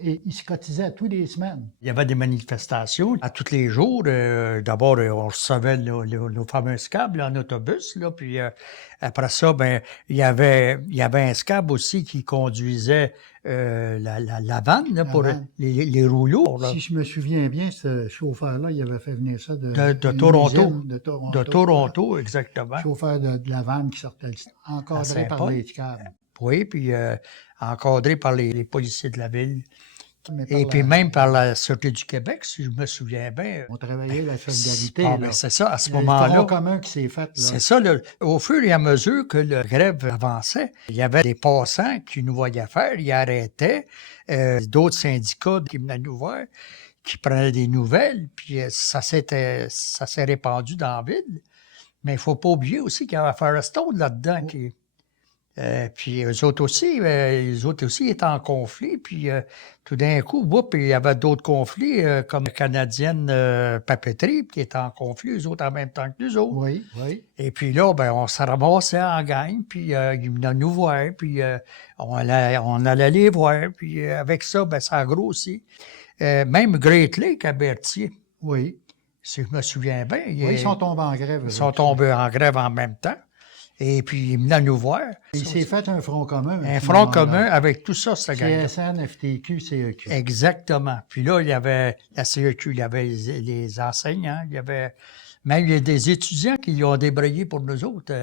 Et ils se cotisaient tous les semaines. Il y avait des manifestations à tous les jours. D'abord, on recevait nos fameux scabs en autobus, là, puis après ça, ben il y avait un scab aussi qui conduisait la vanne là, pour les rouleaux. Là. Si je me souviens bien, ce chauffeur-là, il avait fait venir ça de Toronto. De Toronto, exactement. Chauffeur de la vanne qui sortait encadré par les scabs. Oui, puis encadré par les policiers de la ville. Et puis même par la Sûreté du Québec, si je me souviens bien. On travaillait la solidarité. C'est ça, à ce moment-là. C'est le front commun qui s'est fait. Là. C'est ça. Au fur et à mesure que la grève avançait, il y avait des passants qui nous voyaient faire, ils arrêtaient. D'autres syndicats qui venaient nous voir, qui prenaient des nouvelles, puis ça s'est répandu dans la ville. Mais il ne faut pas oublier aussi qu'il y avait Firestone là-dedans Puis eux autres aussi étaient en conflit. Puis tout d'un coup, il y avait d'autres conflits, comme la Canadienne Papeterie, qui était en conflit, eux autres en même temps que nous autres. Oui, oui. Et puis là, on se ramassait en gang, puis ils venaient nous voir, puis on allait les voir. Puis avec ça, ça a grossi. Même Great Lake à Berthier. Oui. Si je me souviens bien. Ils sont tombés en grève. Ils sont tombés en grève en même temps. Et puis, il venait nous voir. Il s'est fait un front commun. Un front commun avec tout ça, cette gang-là. CSN, FTQ, CEQ. Exactement. Puis là, il y avait la CEQ, il y avait les enseignants, il y avait même des étudiants qui y ont débrayé pour nous autres.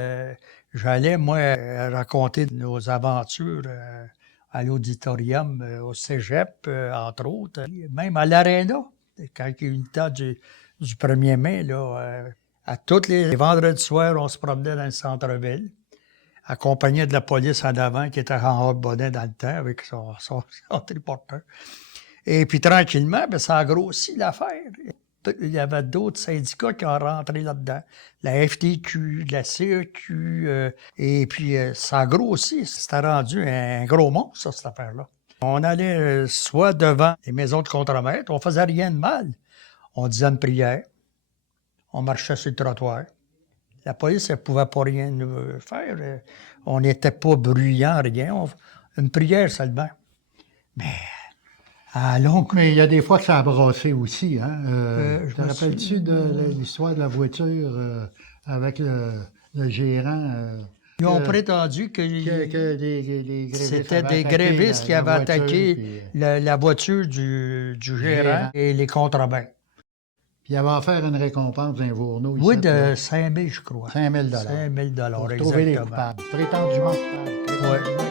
J'allais, moi, raconter nos aventures à l'auditorium, au cégep, entre autres. Même à l'aréna, quand il y a eu le temps du 1er mai, là, à tous les vendredis soirs, on se promenait dans le centre-ville, accompagné de la police en avant, qui était en robe-bonnet dans le temps, avec son triporteur. Et puis, tranquillement, ça a grossi l'affaire. Il y avait d'autres syndicats qui ont rentré là-dedans. La FTQ, la CEQ, et puis ça a grossi. C'était rendu un gros monstre, cette affaire-là. On allait soit devant les maisons de contremaître, on faisait rien de mal. On disait une prière. On marchait sur le trottoir. La police, elle ne pouvait pas rien faire. On n'était pas bruyant, rien. Une prière seulement. Mais à longue... Mais il y a des fois que ça a brassé aussi. Te rappelles-tu de l'histoire de la voiture avec le gérant? Ils ont prétendu que les c'était des grévistes qui avaient attaqué la voiture du gérant et les contrebands. Puis il avait offert une récompense d'un Vourneau. Oui, de 5 000, je crois. 5 000 $5 000, pour exactement. trouver les coupables. Prétendument coupables. Oui.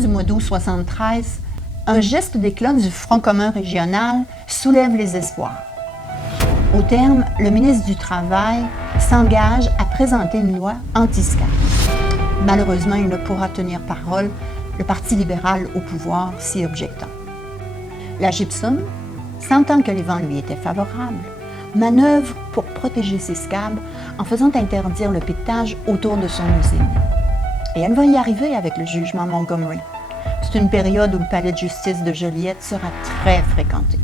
Du mois d'août 1973, un geste d'éclat du Front commun régional soulève les espoirs. Au terme, le ministre du Travail s'engage à présenter une loi anti-SCAF. Malheureusement, il ne pourra tenir parole, le Parti libéral au pouvoir s'y objectant. La Gypsum, sentant que les vents lui étaient favorables, manœuvre pour protéger ses scabs en faisant interdire le piquetage autour de son usine. Et elle va y arriver avec le jugement Montgomery. C'est une période où le palais de justice de Joliette sera très fréquenté.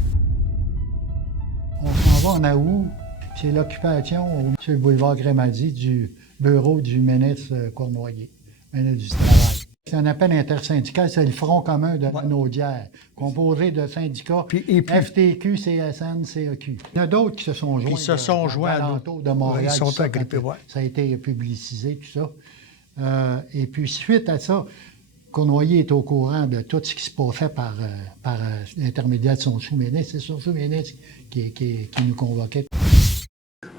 On s'en va en août, c'est l'occupation sur le boulevard Grémady du bureau du ministre Cournoyer, ministre du Travail. C'est un appel intersyndical, c'est le Front commun de Naudière, composé de syndicats FTQ, CSN, CEQ. Il y en a d'autres qui se sont joints. Ils se sont joints à nous. De Montréal. Ils sont agrippés, ouais. Ça a été publicisé, tout ça. Et puis, suite à ça, Cournoyer est au courant de tout ce qui se passait par l'intermédiaire de son sous-ministre. C'est son sous-ministre qui nous convoquait.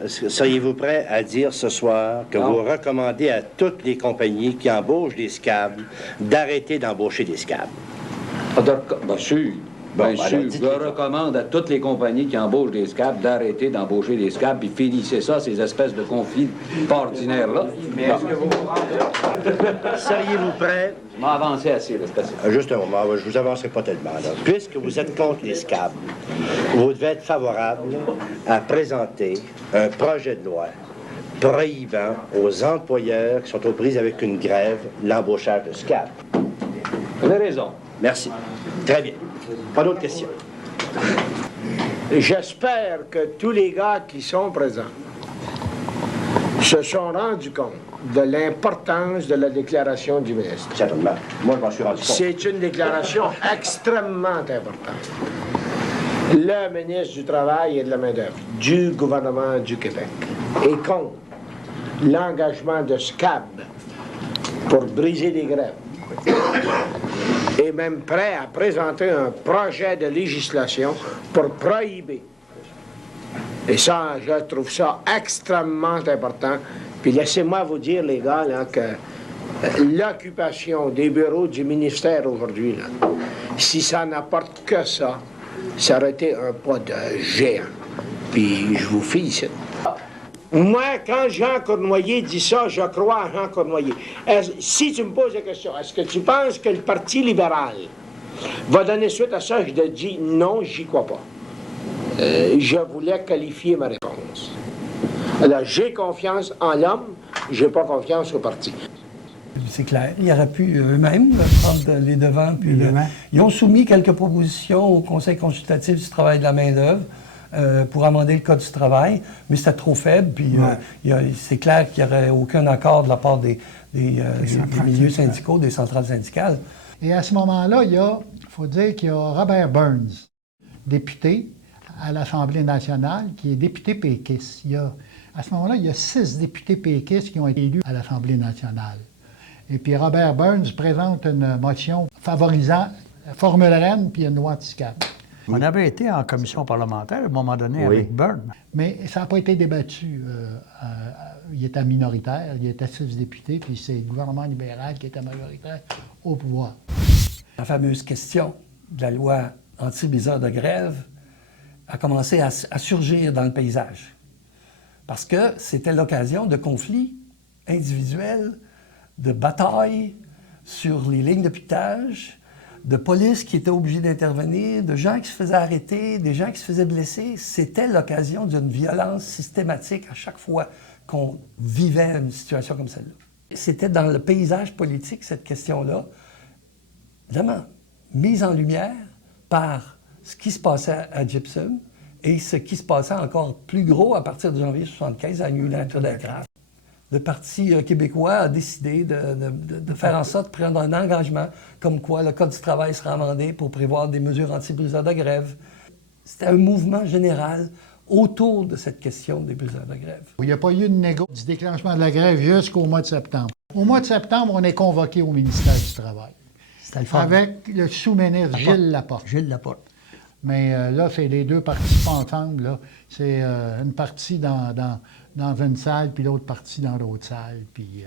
Seriez-vous prêt à dire ce soir que vous recommandez à toutes les compagnies qui embauchent des scabs d'arrêter d'embaucher des scabs? Bien sûr. Bien sûr. Je recommande à toutes les compagnies qui embauchent des scabs d'arrêter d'embaucher des scabs puis finissez ça, ces espèces de conflits pas ordinaires-là. Mais est-ce que vous... Seriez-vous prêt? Je m'ai avancé assez, là, c'est assez. Juste un moment, je vous avancerai pas tellement. Là. Puisque vous êtes contre les scabs, vous devez être favorable à présenter un projet de loi prohibant aux employeurs qui sont aux prises avec une grève l'embauchage de scabs. Vous avez raison. Merci. Très bien. Pas d'autres questions? J'espère que tous les gars qui sont présents se sont rendus compte de l'importance de la déclaration du ministre. Certainement. Moi, je m'en suis rendu compte. C'est une déclaration extrêmement importante. Le ministre du Travail et de la Main-d'œuvre du gouvernement du Québec est contre l'engagement de SCAB pour briser les grèves, est même prêt à présenter un projet de législation pour prohiber. Et ça, je trouve ça extrêmement important. Puis laissez-moi vous dire, les gars, là, que l'occupation des bureaux du ministère aujourd'hui, là, si ça n'apporte que ça, ça aurait été un pas de géant. Puis je vous félicite. Moi, quand Jean Cournoyer dit ça, je crois à Jean Cournoyer. Si tu me poses la question, est-ce que tu penses que le Parti libéral va donner suite à ça? Je te dis non, j'y crois pas. Je voulais qualifier ma réponse. Alors, j'ai confiance en l'homme, j'ai pas confiance au parti. C'est clair. Ils auraient pu eux-mêmes prendre les devants. Puis, ils ont soumis quelques propositions au Conseil consultatif du travail de la main-d'œuvre pour amender le Code du travail, mais c'était trop faible. Puis c'est clair qu'il n'y aurait aucun accord de la part des milieux syndicaux, des centrales syndicales. Et à ce moment-là, il faut dire qu'il y a Robert Burns, député à l'Assemblée nationale, qui est député péquiste. À ce moment-là, il y a 6 députés péquistes qui ont été élus à l'Assemblée nationale. Et puis Robert Burns présente une motion favorisant Formule Rennes puis une loi anti-SCAB. On avait été en commission parlementaire à un moment donné avec Burns. Mais ça n'a pas été débattu. Il était minoritaire, il était 6 députés, puis c'est le gouvernement libéral qui était majoritaire au pouvoir. La fameuse question de la loi anti-10 heures de grève a commencé à surgir dans le paysage. Parce que c'était l'occasion de conflits individuels, de batailles sur les lignes de piquetage, de police qui étaient obligés d'intervenir, de gens qui se faisaient arrêter, des gens qui se faisaient blesser. C'était l'occasion d'une violence systématique à chaque fois qu'on vivait une situation comme celle-là. C'était dans le paysage politique, cette question-là, vraiment mise en lumière par ce qui se passait à Gypsum et ce qui se passait encore plus gros à partir de janvier 1975 à New-Hampshire d'Aircraft. Le Parti québécois a décidé de faire en sorte de prendre un engagement comme quoi le Code du travail sera amendé pour prévoir des mesures anti-briseurs de grève. C'était un mouvement général autour de cette question des briseurs de grève. Il n'y a pas eu de négo du déclenchement de la grève jusqu'au mois de septembre. Au mois de septembre, on est convoqué au ministère du Travail. C'était le fun. Avec le sous-ministre Gilles Laporte. Gilles Laporte. Mais là, c'est les deux participants ensemble. Là. C'est une partie dans une salle, puis l'autre partie dans l'autre salle. Puis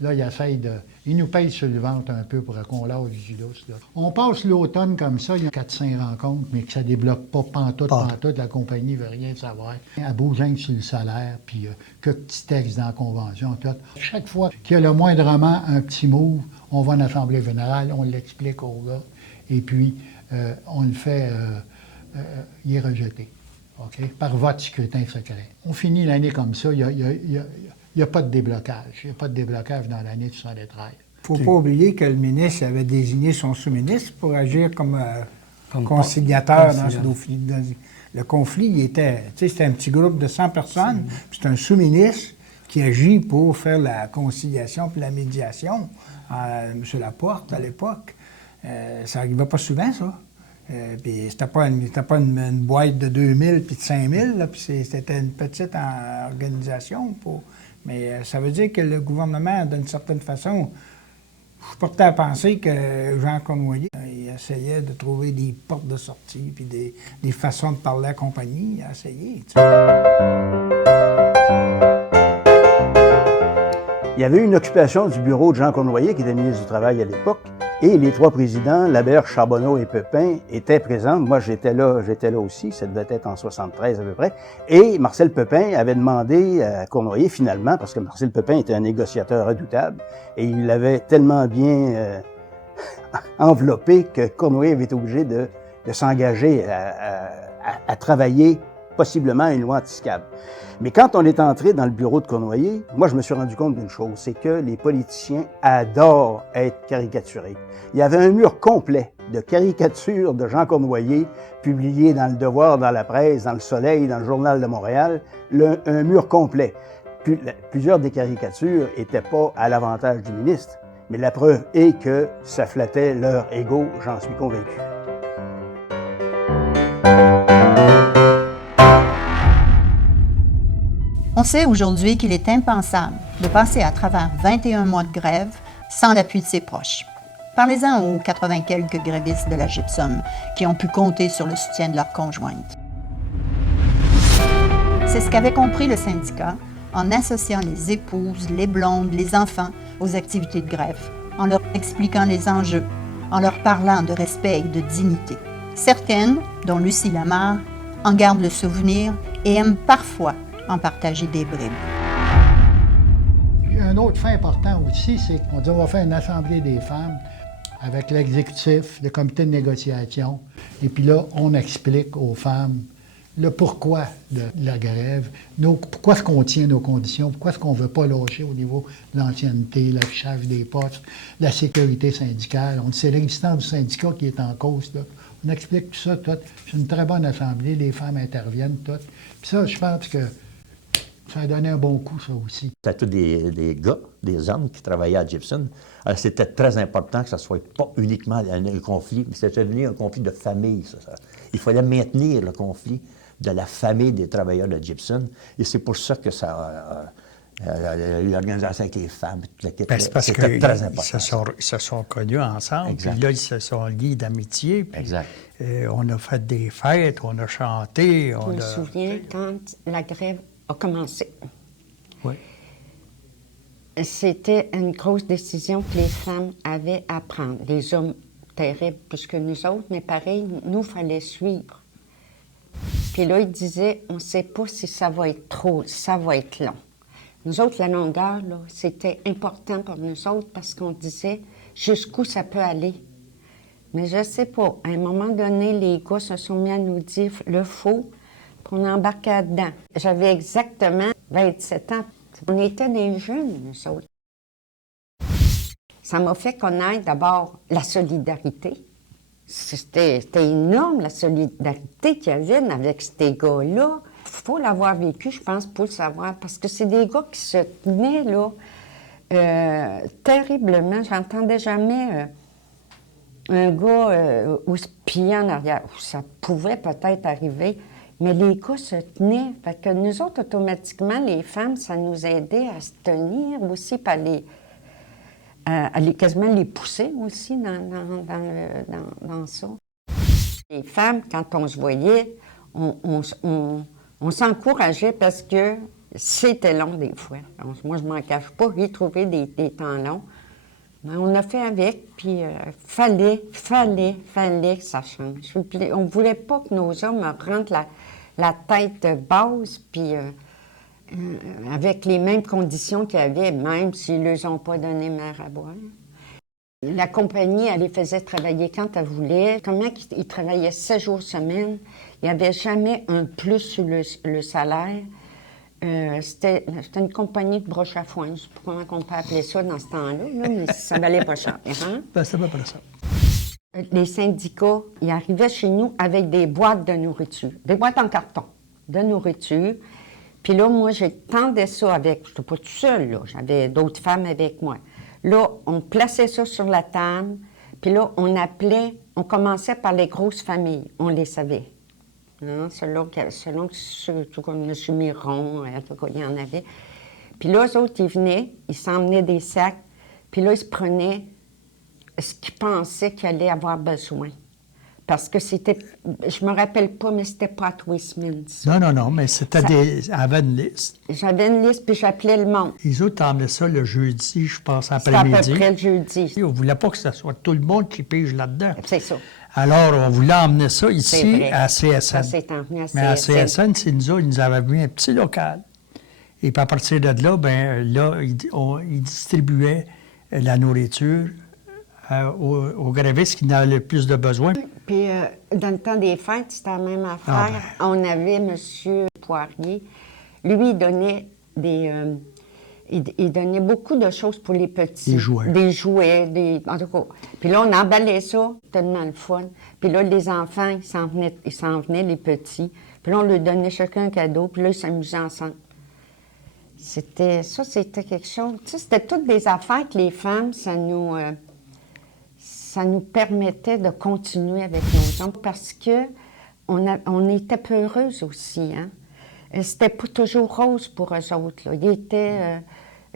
là, ils nous payent sur le ventre un peu pour qu'on lâche du lousse. On passe l'automne comme ça, il y a 4-5 rencontres, mais que ça ne débloque pas pantoute, la compagnie ne veut rien savoir. Elle bouge sur le salaire, puis quelques petits textes dans la convention, tout. Chaque fois qu'il y a le moindrement un petit move, on va en assemblée générale, on l'explique aux gars, et puis on le fait, il est rejeté. Okay? Par vote scrutin secret. On finit l'année comme ça, il n'y a pas de déblocage. Il n'y a pas de déblocage dans l'année de 1973. Il ne faut pas oublier que le ministre avait désigné son sous-ministre pour agir comme conciliateur dans le conflit. C'était un petit groupe de 100 personnes, puis c'est un sous-ministre qui agit pour faire la conciliation puis la médiation. M. Laporte, à l'époque, ça n'arrivait pas souvent, ça. Puis c'était pas une boîte de 2000 puis de 5000, là, puis c'était une petite organisation. Mais ça veut dire que le gouvernement, d'une certaine façon, je suis porté à penser que Jean Cournoyer, il essayait de trouver des portes de sortie puis des façons de parler à la compagnie. Il a essayé. Il y avait eu une occupation du bureau de Jean Cournoyer, qui était ministre du Travail à l'époque, et les 3 présidents, Laberge, Charbonneau et Pepin, étaient présents. Moi, j'étais là aussi, ça devait être en 73 à peu près. Et Marcel Pepin avait demandé à Cournoyer, finalement, parce que Marcel Pepin était un négociateur redoutable, et il l'avait tellement bien enveloppé que Cournoyer avait été obligé de s'engager à travailler possiblement à une loi anti-SCAB. Mais quand on est entré dans le bureau de Cournoyer, moi, je me suis rendu compte d'une chose, c'est que les politiciens adorent être caricaturés. Il y avait un mur complet de caricatures de Jean Cournoyer, publiées dans Le Devoir, dans la presse, dans Le Soleil, dans le Journal de Montréal, un mur complet. Plusieurs des caricatures n'étaient pas à l'avantage du ministre, mais la preuve est que ça flattait leur ego, j'en suis convaincu. On sait aujourd'hui qu'il est impensable de passer à travers 21 mois de grève sans l'appui de ses proches. Parlez-en aux 80 quelques grévistes de la gypsum qui ont pu compter sur le soutien de leur conjointe. C'est ce qu'avait compris le syndicat en associant les épouses, les blondes, les enfants aux activités de grève, en leur expliquant les enjeux, en leur parlant de respect et de dignité. Certaines, dont Lucie Lamarre, en gardent le souvenir et aiment parfois en partager des bribes. Un autre fait important aussi, c'est qu'on dit on va faire une assemblée des femmes avec l'exécutif, le comité de négociation, et puis là, on explique aux femmes le pourquoi de la grève, pourquoi est-ce qu'on tient nos conditions, pourquoi est-ce qu'on ne veut pas lâcher au niveau de l'ancienneté, l'affichage des postes, la sécurité syndicale. On dit c'est l'existence du syndicat qui est en cause, là. On explique tout ça, tout. C'est une très bonne assemblée, les femmes interviennent, tout. Puis ça, je pense que ça a donné un bon coup, ça aussi. C'était tous des gars, des hommes qui travaillaient à Gibson. Alors, c'était très important que ça ne soit pas uniquement un conflit, mais c'était devenu un conflit de famille, ça. Il fallait maintenir le conflit de la famille des travailleurs de Gibson. Et c'est pour ça que ça l'organisation avec les femmes, c'était très important. Ils se sont connus ensemble, exact. Puis là, ils se sont liés d'amitié. Exact. On a fait des fêtes, on a chanté. Je me souviens quand la grève a commencé. Oui. C'était une grosse décision que les femmes avaient à prendre. Les hommes terribles plus que nous autres, mais pareil, nous, il fallait suivre. Puis là, ils disaient, on ne sait pas si ça va être trop, si ça va être long. Nous autres, la longueur, là, c'était important pour nous autres parce qu'on disait jusqu'où ça peut aller. Mais je ne sais pas. À un moment donné, les gars se sont mis à nous dire le faux, puis on embarquait dedans. J'avais exactement 27 ans. On était des jeunes, nous autres. Ça m'a fait connaître d'abord la solidarité. C'était énorme, la solidarité qu'il y avait avec ces gars-là. Il faut l'avoir vécu, je pense, pour le savoir, parce que c'est des gars qui se tenaient, là, terriblement. J'entendais jamais un gars où se pliait en arrière. Ça pouvait peut-être arriver, mais les gars se tenaient. Fait que nous autres, automatiquement, les femmes, ça nous aidait à se tenir aussi, puis à quasiment les pousser aussi dans ça. Les femmes, quand on se voyait, on s'encourageait parce que c'était long des fois. Donc, moi, je ne m'en cache pas, j'ai trouvé des temps longs. Mais on a fait avec, puis fallait que ça change. Puis, on ne voulait pas que nos hommes rentrent la tête basse, puis avec les mêmes conditions qu'il y avait, même s'ils ne leur ont pas donné mer à boire. La compagnie, elle les faisait travailler quand elle voulait. Comment ils travaillaient 7 jours semaine. Il n'y avait jamais un plus sur le salaire. C'était une compagnie de broche à foin. Je ne sais pas comment on peut appeler ça dans ce temps-là, là, mais ça valait pas cher. Hein? Ben, ça va pas ça. Les syndicats, ils arrivaient chez nous avec des boîtes de nourriture, des boîtes en carton de nourriture. Puis là, moi, j'étendais ça avec... Je n'étais pas toute seule, là. J'avais d'autres femmes avec moi. Là, on plaçait ça sur la table. Puis là, on commençait par les grosses familles. On les savait. Hein? Selon comme M. Miron, en tout cas, il y en avait. Puis là, eux autres, ils venaient, ils s'emmenaient des sacs. Puis là, ils se prenaient ce qu'ils pensaient qu'ils allaient avoir besoin. Parce que c'était, je me rappelle pas, mais c'était pas à tous les semaines. Non, mais c'était avait une liste. J'avais une liste, puis j'appelais le monde. Les autres emmenaient ça le jeudi, je pense, C'était après-midi. à peu près le jeudi. On ne voulait pas que ce soit tout le monde qui pige là-dedans. C'est ça. Alors, on voulait emmener ça ici, à CSN. Ça s'est emmené à CSN. Mais à CSN, c'est nous autres, ils nous avaient mis un petit local. Et puis à partir de là, ils distribuaient la nourriture aux grévistes qui en avaient le plus de besoin. Puis, dans le temps des fêtes, c'était la même affaire. On avait M. Poirier. Lui, il donnait il donnait beaucoup de choses pour les petits. Des jouets. Des jouets, en tout cas. Puis là, on emballait ça, tellement le fun. Puis là, les enfants, ils s'en venaient, les petits. Puis là, on leur donnait chacun un cadeau, puis là, ils s'amusaient ensemble. C'était quelque chose. Tu sais, c'était toutes des affaires que les femmes, ça nous permettait de continuer avec nos hommes parce que on était peu heureuses aussi, hein. C'était pas toujours rose pour eux autres. Là.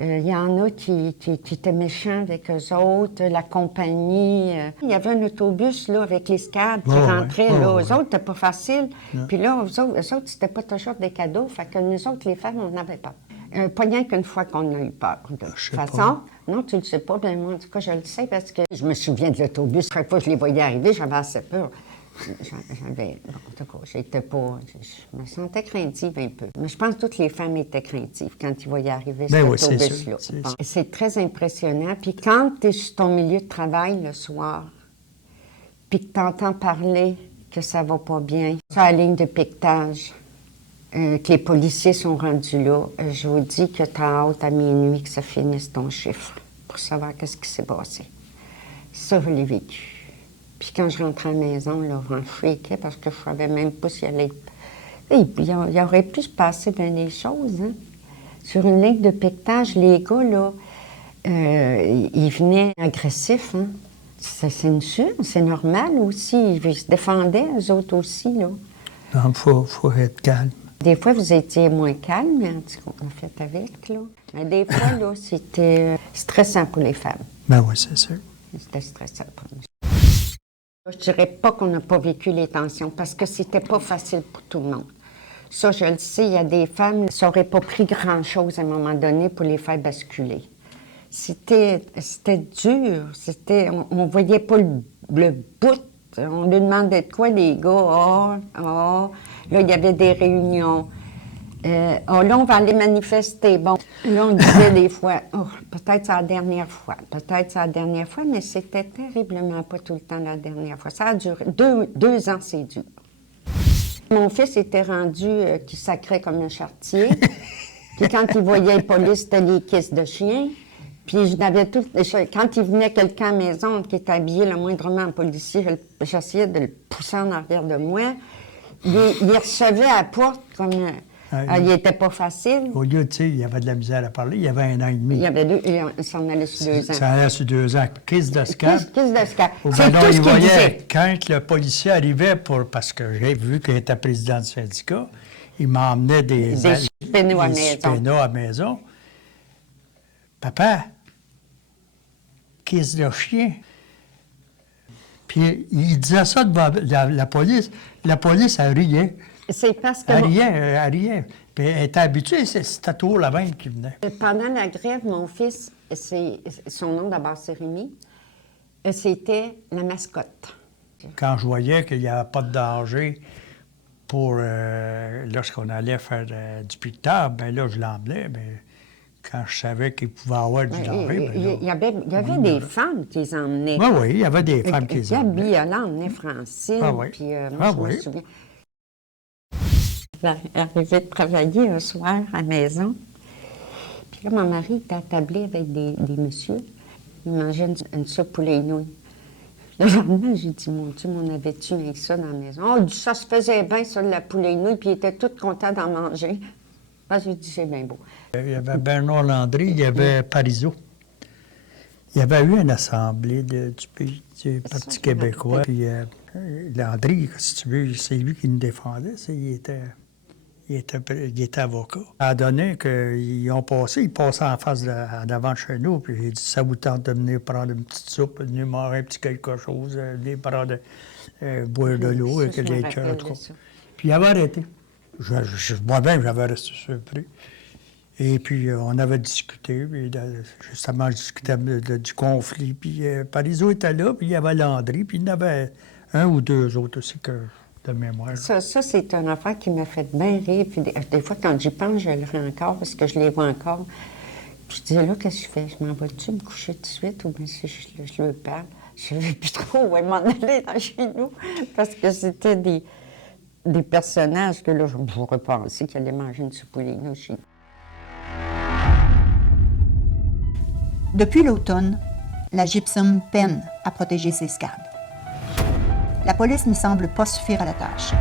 Il y en a qui étaient méchants avec eux autres, la compagnie. Il y avait un autobus là, avec les scabs qui rentraient. Là. Eux autres, c'était pas facile. Puis là, eux autres, c'était pas toujours des cadeaux. Fait que nous autres, les femmes, on n'avait pas. Pas rien qu'une fois qu'on a eu peur. De toute façon, non, tu le sais pas. Bien, moi, en tout cas, je le sais parce que je me souviens de l'autobus. Chaque fois que je les voyais arriver, j'avais assez peur. En tout cas, je me sentais craintive un peu. Mais je pense que toutes les femmes étaient craintives quand ils voyaient arriver cet autobus-là. C'est très impressionnant. Puis quand tu es sur ton milieu de travail le soir, puis que tu entends parler que ça va pas bien, sur la ligne de piquetage, que les policiers sont rendus là, je vous dis que tu as hâte à minuit que ça finisse ton chiffre pour savoir qu'est-ce qui s'est passé. Ça, je l'ai vécu. Puis quand je rentrais à la maison, là, je freakais parce que je ne savais même pas s'il allait... Il aurait pu se passer bien des choses. Hein? Sur une ligne de piquetage, les gars, là, ils venaient agressifs. Hein? C'est une sûre, c'est normal aussi. Ils se défendaient, eux autres aussi. Là. Donc, faut être calme. Des fois, vous étiez moins calme, mais en tout cas, on a fait avec. Là. Mais des fois, là, c'était stressant pour les femmes. Ben oui, c'est sûr. C'était stressant pour nous. Je ne dirais pas qu'on n'a pas vécu les tensions parce que c'était pas facile pour tout le monde. Ça, je le sais, il y a des femmes, ça n'aurait pas pris grand-chose à un moment donné pour les faire basculer. C'était dur, on ne voyait pas le bout. On lui demandait de quoi, les gars? Là, il y avait des réunions. Là, on va aller manifester. Bon, là, on disait des fois, peut-être c'est la dernière fois, mais c'était terriblement pas tout le temps la dernière fois. Ça a duré 2 ans, c'est dur. Mon fils était rendu qui sacrait comme un charretier. Puis quand il voyait les polices, c'était les kisses de chien. Puis quand il venait quelqu'un à la maison qui était habillé le moindrement en policier, j'essayais de le pousser en arrière de moi. Il recevait à la porte comme... il n'était pas facile. Au lieu, tu sais, il y avait de la misère à parler, il y avait 1 an et demi. Il s'en allait sur 2 ans. Ça allait sur 2 ans. Kiss de scab. Kiss de scab. C'est tout ce qu'il disait. Quand le policier arrivait, parce que j'ai vu qu'il était président du syndicat, il m'emmenait des pénaux à la maison. Papa, kiss le chien. Puis il disait ça devant la police. La police, elle riait. C'est parce que... Elle riait. Puis elle était habituée, c'était toujours la veine qui venait. Pendant la grève, mon fils, son nom d'abord c'est Rémi, c'était la mascotte. Quand je voyais qu'il n'y avait pas de danger pour lorsqu'on allait faire du piquetage, bien là, je l'emmenais, mais quand je savais qu'il pouvait avoir du danger, il y avait des femmes qui les emmenaient. Oui, il y avait des femmes qui les emmenaient. Gabi, elle emmenait Francine, puis moi, je me souviens. J'arrivais de travailler un soir à la maison. Puis là, mon mari était attablé avec des messieurs. Il mangeait une soupe poulet et nouilles. Le lendemain, j'ai dit, mon Dieu, on avait-tu avec ça dans la maison? Oh, ça se faisait bien, ça, de la poulet et nouilles, puis il était tout content d'en manger. Ah, j'ai dit, c'est bien beau. Il y avait Bernard Landry, il y avait Parizeau. Il y avait eu une assemblée du Parti québécois. Puis Landry, si tu veux, c'est lui qui nous défendait. Il était avocat. Ça a donné qu'ils passaient en face d'avant de chez nous, puis j'ai dit, ça vous tente de venir prendre une petite soupe, venir manger un petit quelque chose, venir prendre, boire de l'eau, avec les cœurs. Puis il avait arrêté. Moi-même, j'avais resté surpris. Et puis, on avait discuté, puis justement, je discutais du conflit. Puis, Parizeau était là, puis il y avait Landry, puis il y en avait 1 ou 2 autres aussi de mémoire. Ça c'est une affaire qui m'a fait bien rire. Puis des fois, quand j'y pense, je le ris encore, parce que je les vois encore. Puis je dis, là, qu'est-ce que je fais? Je m'en vais-tu me coucher tout de suite, ou bien si je leur parle? Je ne savais plus trop où m'en aller dans chez nous, parce que c'était des personnages que là, je pourrais penser qu'ils allaient manger une soupe poulet chez nous. Depuis l'automne, la gypsum peine à protéger ses scabs. La police ne semble pas suffire à la tâche.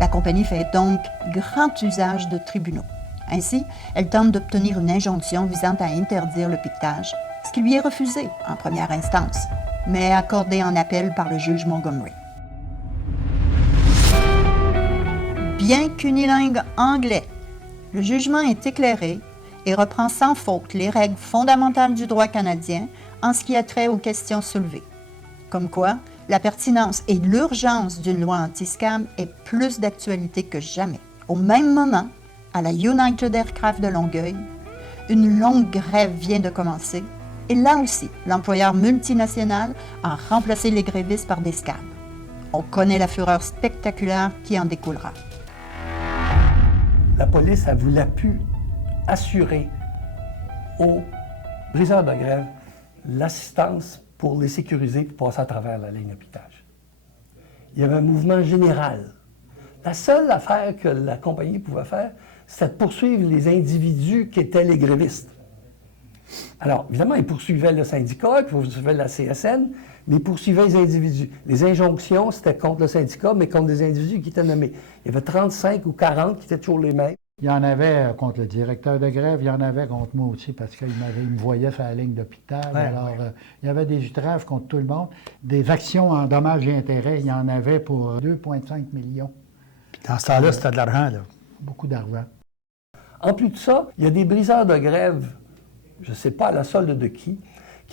La compagnie fait donc grand usage de tribunaux. Ainsi, elle tente d'obtenir une injonction visant à interdire le piquetage, ce qui lui est refusé en première instance, mais accordé en appel par le juge Montgomery. Bien qu'unilingue anglais, Le jugement est éclairé et reprend sans faute les règles fondamentales du droit canadien en ce qui a trait aux questions soulevées. Comme quoi, la pertinence et l'urgence d'une loi anti-scam est plus d'actualité que jamais. Au même moment, à la United Aircraft de Longueuil, une longue grève vient de commencer et là aussi, l'employeur multinational a remplacé les grévistes par des scams. On connaît la fureur spectaculaire qui en découlera. La police, elle voulait plus assurer aux briseurs de grève l'assistance pour les sécuriser et passer à travers la ligne de piquetage. Il y avait un mouvement général. La seule affaire que la compagnie pouvait faire, c'était de poursuivre les individus qui étaient les grévistes. Alors, évidemment, ils poursuivaient le syndicat, ils poursuivaient la CSN, mais ils poursuivaient les individus. Les injonctions, c'était contre le syndicat, mais contre des individus qui étaient nommés. Il y avait 35 ou 40 qui étaient toujours les mêmes. Il y en avait contre le directeur de grève, il y en avait contre moi aussi, parce qu'il me voyait sur la ligne d'hôpital. Ouais, Alors, ouais. Il y avait des outrages contre tout le monde. Des actions en dommages et intérêts, il y en avait pour 2,5 millions. Puis dans ce temps-là, c'était de l'argent, là. Beaucoup d'argent. En plus de ça, il y a des briseurs de grève, je ne sais pas à la solde de qui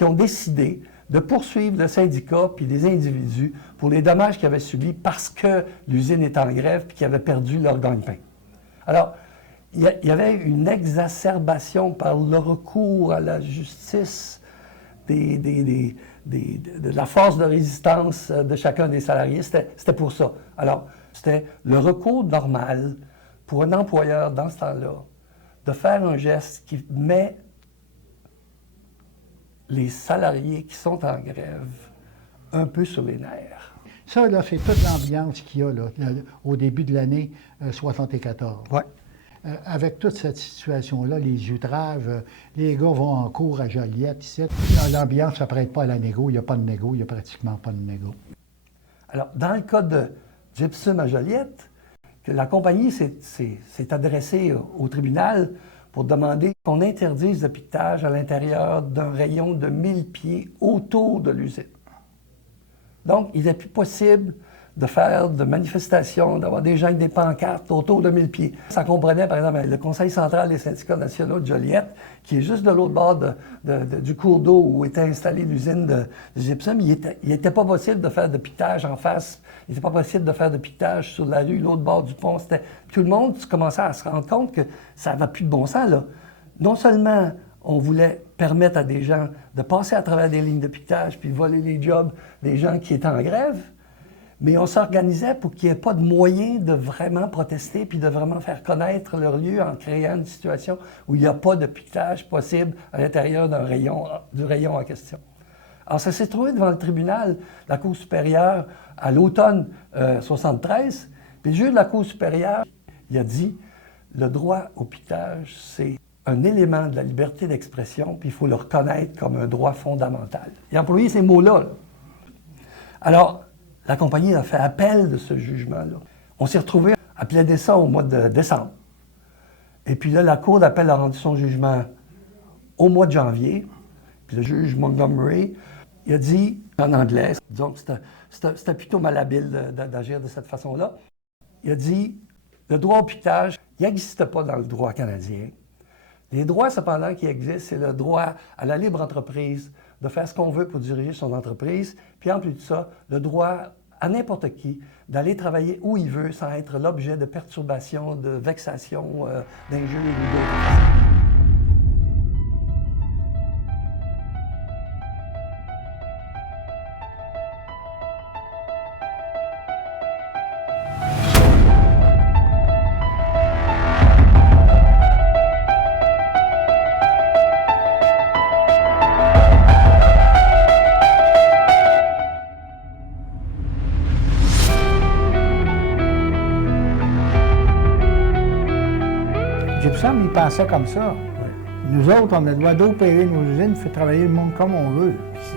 ont décidé de poursuivre le syndicat puis les individus pour les dommages qu'ils avaient subis parce que l'usine était en grève puis qu'ils avaient perdu leur gagne-pain. Alors, il y avait une exacerbation par le recours à la justice de la force de résistance de chacun des salariés. C'était pour ça. Alors, c'était le recours normal pour un employeur dans ce temps-là de faire un geste qui met les salariés qui sont en grève un peu sur les nerfs. Ça, là, c'est toute l'ambiance qu'il y a là, au début de l'année 74. Ouais. Avec toute cette situation-là, les outrages, les gars vont en cours à Joliette, ici. L'ambiance ne prête pas à la négo, il n'y a pas de négo, il n'y a pratiquement pas de négo. Alors, dans le cas de Gypsum à Joliette, que la compagnie s'est adressée au tribunal pour demander qu'on interdise le piquetage à l'intérieur d'un rayon de 1000 pieds autour de l'usine. Donc, il n'est plus possible de faire de manifestations, d'avoir des gens avec des pancartes autour de 1000 pieds. Ça comprenait, par exemple, le Conseil central des syndicats nationaux de Joliette, qui est juste de l'autre bord du cours d'eau où était installée l'usine de gypsum. Il n'était pas possible de faire de piquetage en face. Il n'était pas possible de faire de piquetage sur la rue, l'autre bord du pont. Tout le monde commençait à se rendre compte que ça n'avait plus de bon sens, là. Non seulement on voulait permettre à des gens de passer à travers des lignes de piquetage puis voler les jobs des gens qui étaient en grève, mais on s'organisait pour qu'il n'y ait pas de moyen de vraiment protester puis de vraiment faire connaître leur lieu en créant une situation où il n'y a pas de piquetage possible à l'intérieur du rayon en question. Alors, ça s'est trouvé devant le tribunal, la Cour supérieure, à l'automne 73. Puis le juge de la Cour supérieure, il a dit, le droit au piquetage, c'est un élément de la liberté d'expression, puis il faut le reconnaître comme un droit fondamental. Il a employé ces mots-là. Là. Alors, la compagnie a fait appel de ce jugement-là. On s'est retrouvé à plaider ça au mois de décembre. Et puis là, la Cour d'appel a rendu son jugement au mois de janvier. Puis le juge Montgomery, il a dit, en anglais, disons que c'était plutôt malhabile d'agir de cette façon-là, il a dit, le droit au piquetage, il n'existe pas dans le droit canadien. Les droits, cependant, qui existent, c'est le droit à la libre entreprise, de faire ce qu'on veut pour diriger son entreprise, puis en plus de ça, le droit à n'importe qui d'aller travailler où il veut sans être l'objet de perturbations, de vexations, d'injures ou d'autres. Gypsum, il pensait comme ça. Nous autres, on a le droit d'opérer nos usines, faire travailler le monde comme on veut.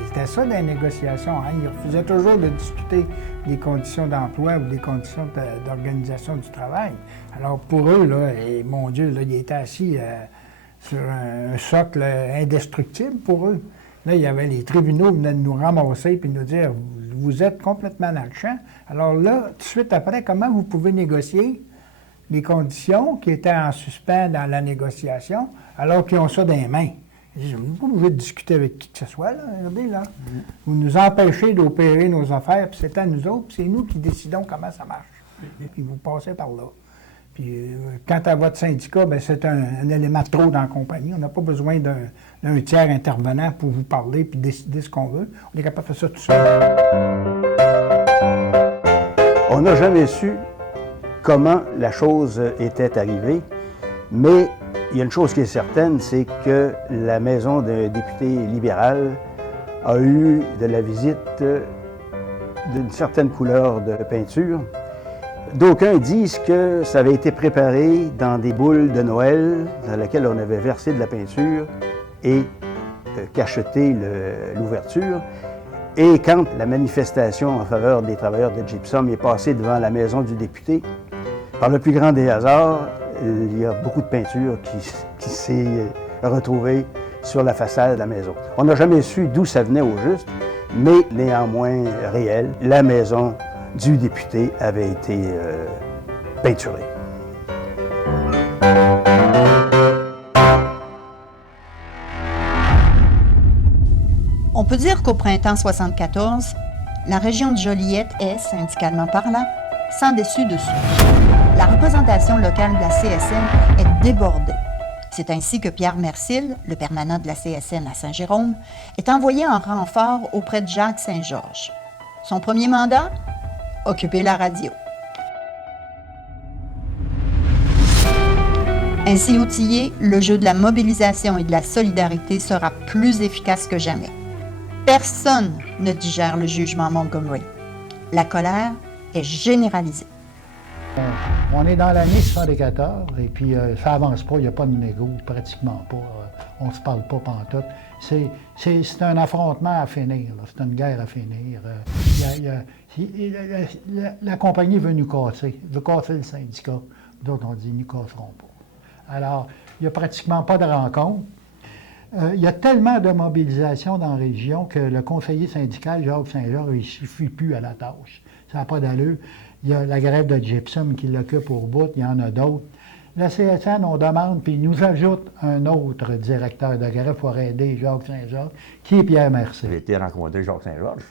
C'était ça des négociations. Hein? Ils refusaient toujours de discuter des conditions d'emploi ou des conditions d'organisation du travail. Alors pour eux, là, et mon Dieu, là, ils étaient assis sur un socle indestructible pour eux. Là, il y avait les tribunaux qui venaient de nous ramasser et nous dire « Vous êtes complètement dans le champ. » Alors là, tout de suite après, comment vous pouvez négocier les conditions qui étaient en suspens dans la négociation, alors qu'ils ont ça dans les mains. Je dis, vous n'êtes pas obligé de discuter avec qui que ce soit, là. Regardez, là. Vous nous empêchez d'opérer nos affaires, puis c'est à nous autres, puis c'est nous qui décidons comment ça marche. Puis vous passez par là. Puis quant à votre syndicat, bien, c'est un élément de trop dans la compagnie. On n'a pas besoin d'un tiers intervenant pour vous parler puis décider ce qu'on veut. On est capable de faire ça tout seul. On n'a jamais su comment la chose était arrivée, mais il y a une chose qui est certaine, c'est que la maison d'un député libéral a eu de la visite d'une certaine couleur de peinture. D'aucuns disent que ça avait été préparé dans des boules de Noël dans lesquelles on avait versé de la peinture et cacheté l'ouverture. Et quand la manifestation en faveur des travailleurs de Gypsum est passée devant la maison du député, par le plus grand des hasards, il y a beaucoup de peinture qui s'est retrouvée sur la façade de la maison. On n'a jamais su d'où ça venait au juste, mais néanmoins réel, la maison du député avait été peinturée. On peut dire qu'au printemps 74, la région de Joliette est, syndicalement parlant, sans dessus-dessous. La représentation locale de la CSN est débordée. C'est ainsi que Pierre Mercil, le permanent de la CSN à Saint-Jérôme, est envoyé en renfort auprès de Jacques Saint-Georges. Son premier mandat? Occuper la radio. Ainsi outillé, le jeu de la mobilisation et de la solidarité sera plus efficace que jamais. Personne ne digère le jugement Montgomery. La colère est généralisée. On est dans l'année 74 et puis ça avance pas, il n'y a pas de négo, pratiquement pas. On ne se parle pas pantoute. C'est un affrontement à finir, c'est une guerre à finir. La compagnie veut nous casser, veut casser le syndicat. D'autres, on dit, nous casseront pas. Alors, il n'y a pratiquement pas de rencontre. Il y a tellement de mobilisation dans la région que le conseiller syndical, Jacques Saint-Georges, il ne suffit plus à la tâche. Ça n'a pas d'allure. Il y a la grève de Gypsum qui l'occupe au bout, il y en a d'autres. La CSN, on demande, puis il nous ajoute un autre directeur de grève pour aider Jacques Saint-Georges, qui est Pierre Mercier. J'ai été rencontrer Jacques Saint-Georges,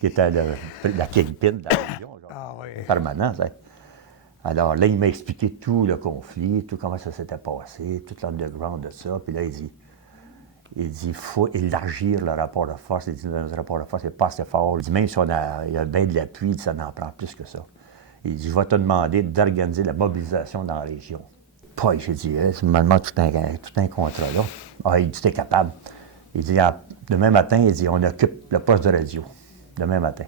qui était la kingpin de la région, permanent. Ça. Alors là, il m'a expliqué tout le conflit, tout comment ça s'était passé, tout l'underground de ça. Puis là, il dit, il faut élargir le rapport de force. Il dit, le rapport de force n'est pas assez fort. Il dit, même si il y a bien de l'appui, ça n'en prend plus que ça. Il dit, je vais te demander d'organiser la mobilisation dans la région. Puis, j'ai dit, c'est normalement tout un contrat là. Ah, il dit, t'es capable. Il dit, demain matin, il dit, on occupe le poste de radio. Demain matin.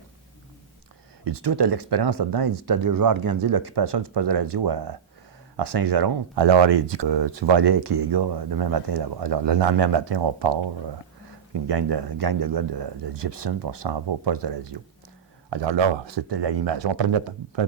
Il dit, toi, tu as de l'expérience là-dedans. Il dit, tu as déjà organisé l'occupation du poste de radio à Saint-Jérôme. Alors, il dit que tu vas aller avec les gars demain matin là-bas. Alors, le lendemain matin, on part, une gang de gars de Gypsum, puis on s'en va au poste de radio. Alors là, c'était l'animation. On prenait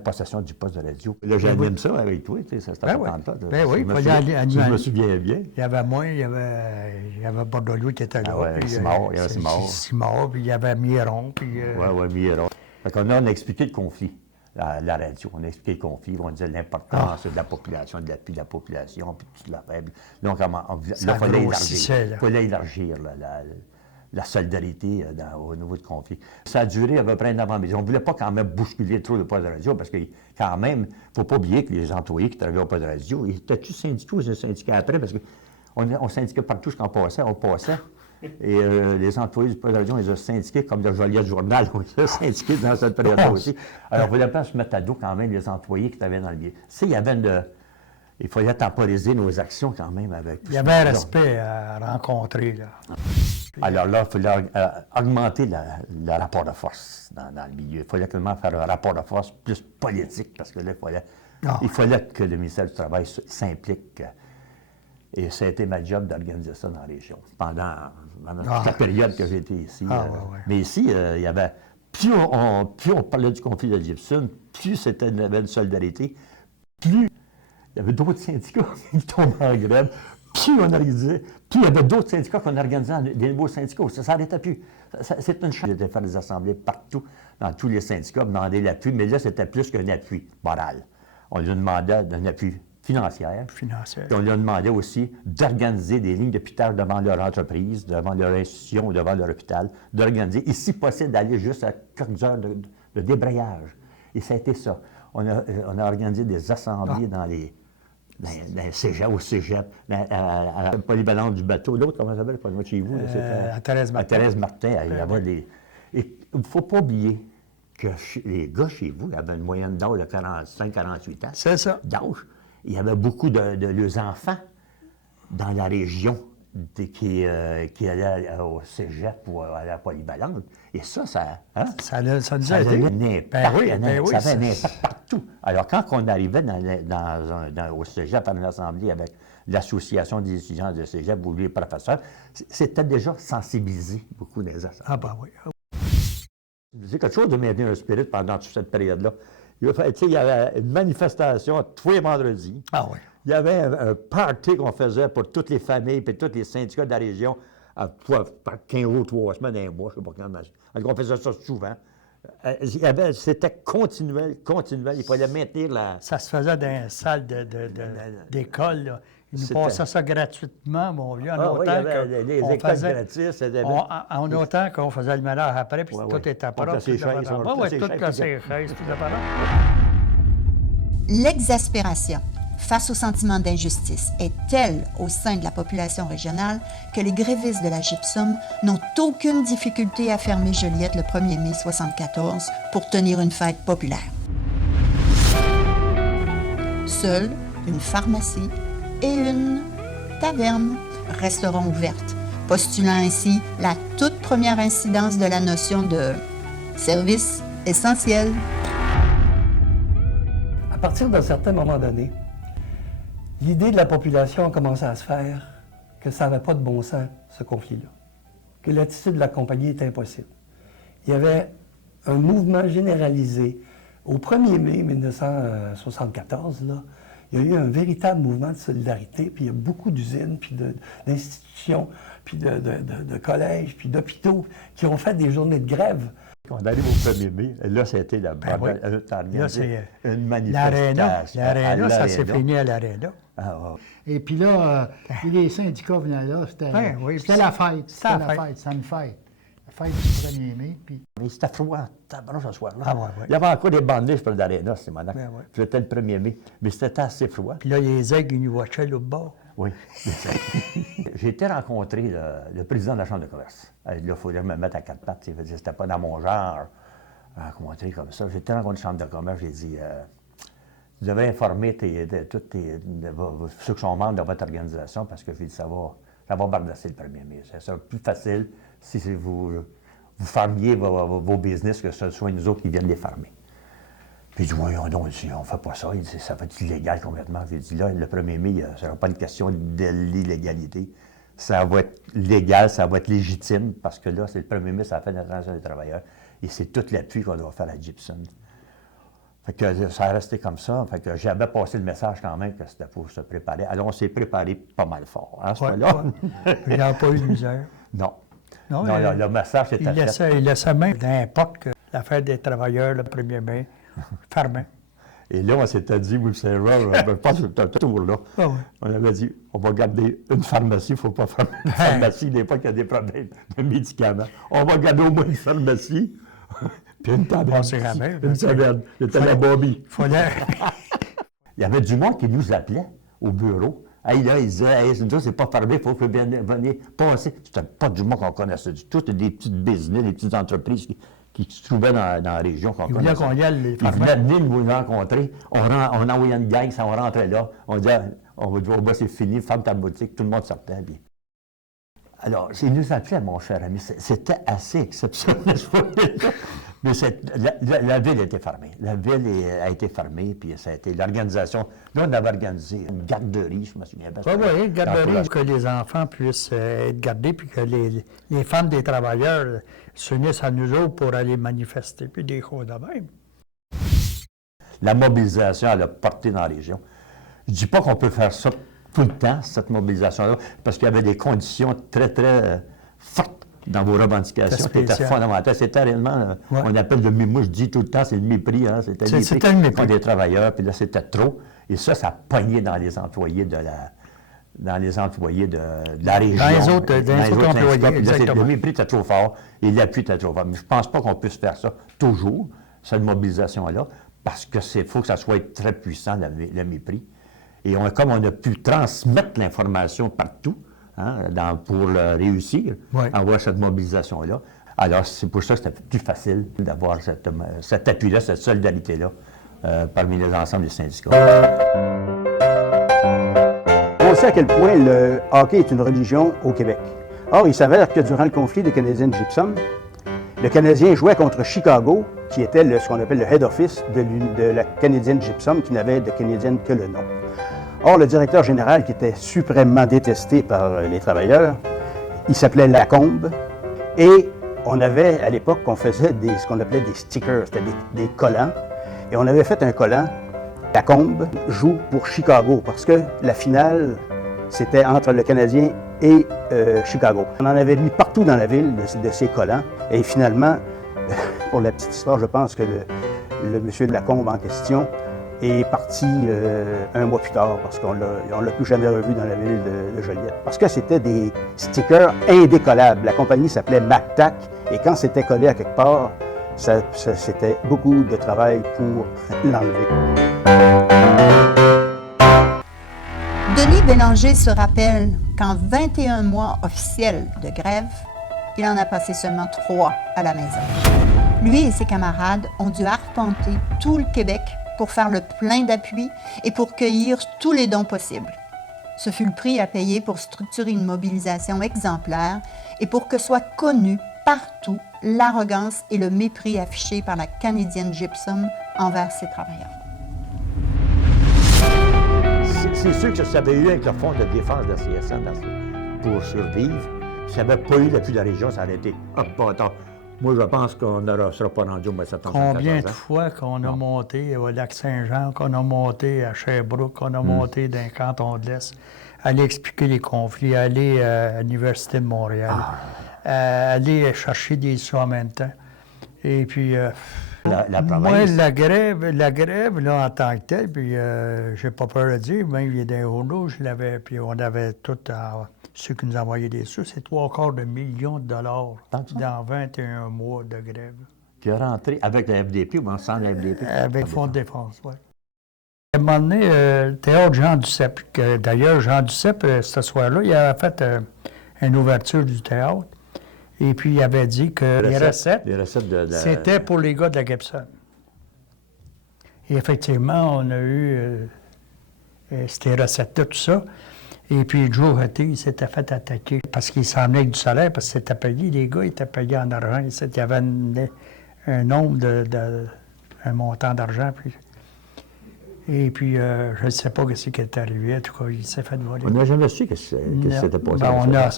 possession du poste de radio. Là, j'anime ça avec toi, tu sais, ça c'était oui. Ben oui, je me souviens bien. Il y avait moi, il y avait Bordelot qui était là. Ah ouais, puis, Simard, il y avait Simard. Simard, puis il y avait Miron, puis... Oui, Miron. Fait qu'on a expliqué le conflit. La radio. On a expliqué le conflit, on disait l'importance de la population, de l'appui de la population, puis toute la faible. Donc, il fallait élargir la solidarité au niveau du conflit. Ça a duré à peu près un an, mais on ne voulait pas quand même bousculer trop le poste de radio, parce que quand même, il ne faut pas oublier que les employés qui travaillaient au poste de radio, ils étaient tous syndicaux, ils étaient syndiqués après, parce qu'on syndiquait partout ce qu'on passait, on passait. Et les employés du poste de radio, ils ont syndiqués comme le Joliette Journal, on les a syndiqués dans cette période-là aussi. Alors, il ne fallait pas se mettre à dos quand même les employés qui étaient dans le biais. Il y avait il fallait temporiser nos actions quand même avec tout ça. Il y avait un respect à rencontrer, là. Alors là, il fallait augmenter le rapport de force dans le milieu. Il fallait tellement faire un rapport de force plus politique, parce que là, il fallait que le ministère du Travail s'implique. Et ça a été ma job d'organiser ça dans la région pendant toute la période que j'ai été ici. Mais ici, il y avait... Plus on parlait du conflit de Gypsum, plus c'était une solidarité, plus il y avait d'autres syndicats qui tombaient en grève, plus on organisait, plus il y avait d'autres syndicats qu'on organisait des nouveaux syndicats. Ça n'arrêtait plus. C'est une chance de faire des assemblées partout, dans tous les syndicats, demander l'appui, mais là, c'était plus qu'un appui moral. On lui a demandé un appui financier. Puis on lui a demandé aussi d'organiser des lignes de pitage devant leur entreprise, devant leur institution, devant leur hôpital, d'organiser, et si possible, d'aller juste à quelques heures de débrayage. Et ça a été ça. On a organisé des assemblées dans les cégep, au cégep, à la polyvalente du bateau. L'autre, comment ça s'appelle, pas loin de chez vous? À Thérèse-Martin. À Thérèse-Martin, il y avait des... Et il ne faut pas oublier que les gars chez vous avaient une moyenne d'âge de 45-48 ans. C'est ça. D'âge. Il y avait beaucoup de leurs enfants dans la région qui allaient au cégep ou à la polyvalente. Et ça hein? Ça nous a été. Ça avait un impact partout. Alors, quand on arrivait au cégep à une assemblée avec l'association des étudiants de cégep ou les professeurs, c'était déjà sensibilisé, beaucoup des assemblées. Ah ben oui. C'est quelque chose de maintenir un spirit pendant toute cette période-là. Il y avait une manifestation tous les vendredis. Ah oui. Il y avait un party qu'on faisait pour toutes les familles et tous les syndicats de la région par 15 jours, 3 semaines, un mois, je ne sais pas quand. On faisait ça souvent. C'était continuel. Il fallait maintenir la... Ça se faisait dans une salle d'école, là. Ils nous passaient ça gratuitement, mon vieux, en autant les écoles gratis. En autant qu'on faisait le ménage après, puis tout était propre. Tout cassé chaises, tout L'exaspération face au sentiment d'injustice est telle au sein de la population régionale que les grévistes de la gypsum n'ont aucune difficulté à fermer Joliette le 1er mai 1974 pour tenir une fête populaire. Seule une pharmacie et une taverne resteront ouvertes, postulant ainsi la toute première incidence de la notion de service essentiel. À partir d'un certain moment donné, l'idée de la population a commencé à se faire que ça n'avait pas de bon sens, ce conflit-là, que l'attitude de la compagnie était impossible. Il y avait un mouvement généralisé. Au 1er mai 1974, là, il y a eu un véritable mouvement de solidarité, puis il y a beaucoup d'usines, puis d'institutions, puis de collèges, puis d'hôpitaux qui ont fait des journées de grève. Quand on arrive au 1er mai, là, c'était la une manifestation. L'aréna, ça s'est fini à l'aréna. Et puis là, les syndicats venaient là, c'était la fête. C'était une fête. La fête du 1er mai. Puis... Mais c'était froid, ce soir-là. Il y avait encore des bandages pour l'aréna, c'est maintenant. C'était le 1er mai, mais c'était assez froid. Puis là, les aigles, ils nous watchaient l'autre bord. Oui. J'ai été rencontrer le président de la Chambre de commerce. Là, il fallait me mettre à quatre pattes. C'était pas dans mon genre rencontrer comme ça. J'ai été rencontrer la Chambre de commerce. J'ai dit, vous devez informer ceux qui sont membres de votre organisation parce que j'ai dit, ça va bardasser le 1er mai. Ça sera plus facile si vous fermiez vos business que ce soit nous autres qui viennent les fermer. Puis il dit, voyons donc, on ne fait pas ça. Il dit, ça va être illégal complètement. J'ai dit, là, le 1er mai, ce ne sera pas une question de l'illégalité. Ça va être légal, ça va être légitime, parce que là, c'est le 1er mai, ça fait l'International des travailleurs. Et c'est tout l'appui qu'on doit faire à Gypsum. Fait que ça a resté comme ça. Fait que j'avais passé le message quand même que c'était pour se préparer. Alors, on s'est préparé pas mal fort. Hein, ce moment-là. Il n'y a pas eu de misère. Non. Le message était fait. Il laissait même dans l'époque que la fête des travailleurs, le 1er mai, fermé. Et là, on s'était dit, vous le savez, je pense que c'était un tour-là. On avait dit, on va garder une pharmacie, il ne faut pas fermer une pharmacie, des fois qu'il y a des problèmes de médicaments. On va garder au moins une pharmacie, puis une taverne. Une taverne. C'était la Bobby. Il y avait du monde qui nous appelait au bureau. Hey, là, ils disaient, hey, c'est pas fermé, il faut que vous veniez passer. C'était pas du monde qu'on connaissait du tout. C'était des petites business, des petites entreprises qui se trouvaient dans la région qu'on connaissait. Ils voulaient qu'on y aille les fermer. Ils venaient nous rencontrer. On envoyait une gang, ça, on rentrait là. On disait, c'est fini, ferme ta boutique. Tout le monde sortait. Puis... Alors, ils nous appelaient, mon cher ami. C'était assez exceptionnel. Mais la ville était fermée. La ville a été fermée, puis ça a été l'organisation. Là, on avait organisé une garderie, je me souviens bien. Oui, une garderie pour que les enfants puissent être gardés, puis que les femmes des travailleurs s'unissent à nous autres pour aller manifester, puis des choses de même. La mobilisation, elle a porté dans la région. Je ne dis pas qu'on peut faire ça tout le temps, cette mobilisation-là, parce qu'il y avait des conditions très, très fortes dans vos revendications, qui était fondamental. C'était réellement, on appelle moi je dis tout le temps, c'est le mépris, hein, c'était le mépris des travailleurs, puis là, c'était trop. Et ça pogné dans les employés de la région. Dans les autres employés, Le mépris était trop fort et l'appui était trop fort. Mais je ne pense pas qu'on puisse faire ça toujours, cette mobilisation-là, parce qu'il faut que ça soit très puissant, le mépris. Et comme on a pu transmettre l'information partout, hein, pour réussir à avoir cette mobilisation-là, alors c'est pour ça que c'était plus facile d'avoir cet appui-là, cette solidarité-là parmi les ensembles des syndicats. On sait à quel point le hockey est une religion au Québec. Or, il s'avère que durant le conflit des Canadiens Gypsum, le Canadien jouait contre Chicago, qui était ce qu'on appelle le head office de la Canadienne Gypsum, qui n'avait de Canadienne que le nom. Or, le directeur général, qui était suprêmement détesté par les travailleurs, il s'appelait Lacombe, et on avait, à l'époque, on faisait ce qu'on appelait des stickers, c'était des collants, et on avait fait un collant. Lacombe joue pour Chicago, parce que la finale, c'était entre le Canadien et Chicago. On en avait mis partout dans la ville de ces collants, et finalement, pour la petite histoire, je pense que le monsieur de Lacombe en question est parti un mois plus tard, parce qu'on ne l'a plus jamais revu dans la ville de Joliette. Parce que c'était des stickers indécollables. La compagnie s'appelait MacTac, et quand c'était collé à quelque part, c'était beaucoup de travail pour l'enlever. Denis Bélanger se rappelle qu'en 21 mois officiels de grève, il en a passé seulement 3 à la maison. Lui et ses camarades ont dû arpenter tout le Québec pour faire le plein d'appui et pour cueillir tous les dons possibles. Ce fut le prix à payer pour structurer une mobilisation exemplaire et pour que soit connu partout l'arrogance et le mépris affichés par la Canadienne Gypsum envers ses travailleurs. C'est sûr que ça avait eu avec le fonds de défense de la CSN pour survivre. Si ça n'avait pas eu l'appui de la région, ça aurait été attends. Moi, je pense qu'on ne sera pas rendu au mois de septembre. Combien de fois qu'on a monté au Lac-Saint-Jean, qu'on a monté à Sherbrooke, qu'on a monté dans le canton de l'Est, aller expliquer les conflits, aller à l'Université de Montréal, aller chercher des sous en même temps. Et puis, moi, la grève là, en tant que telle, puis j'ai pas peur de dire, même il y a des journaux, je l'avais, puis on avait tout, ceux qui nous envoyaient des sous, c'est 3/4 millions de dollars dans 21 mois de grève. Qui est rentré avec la FDP ou sans la FDP? Avec le Fonds de défense, oui. À un moment donné, le théâtre Jean Duceppe, d'ailleurs, Jean Duceppe, ce soir-là, il avait fait une ouverture du théâtre. Et puis, il avait dit que les recettes c'était pour les gars de la Gibson. Et effectivement, on a eu ces recettes-là, tout ça. Et puis, Joe Hattie, il s'était fait attaquer parce qu'il s'en venait avec du salaire, parce que c'était payé, les gars, ils étaient payés en argent. Il y avait un nombre un montant d'argent. Et puis, je ne sais pas ce qui est arrivé. En tout cas, il s'est fait voler. On n'a jamais su que c'était pas ça.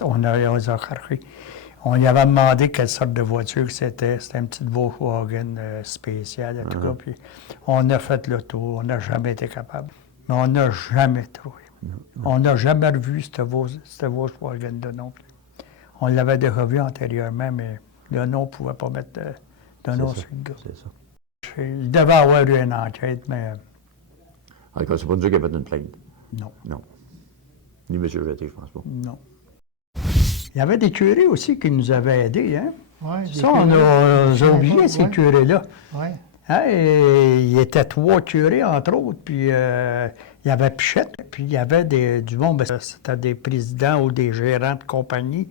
On a carré. On lui avait demandé quelle sorte de voiture c'était. C'était une petite Volkswagen spéciale, en tout cas. Puis on a fait le tour. On n'a jamais été capable. Mais on n'a jamais trouvé. On n'a jamais revu cette Volkswagen-là non plus. On l'avait déjà vu antérieurement, mais le nom ne pouvait pas mettre de nom sur le gars. C'est ça. Il devait avoir eu une enquête, mais... En tout cas, c'est pas Dieu qui a fait une plainte. Non. Non. Ni M. Jeté, je pense pas. Non. Il y avait des curés aussi qui nous avaient aidés, hein? Ouais, ça, on a oublié ces curés-là. Oui. Hein? Il y était 3 curés, entre autres, puis il y avait Pichette, puis il y avait du monde, c'était des présidents ou des gérants de compagnie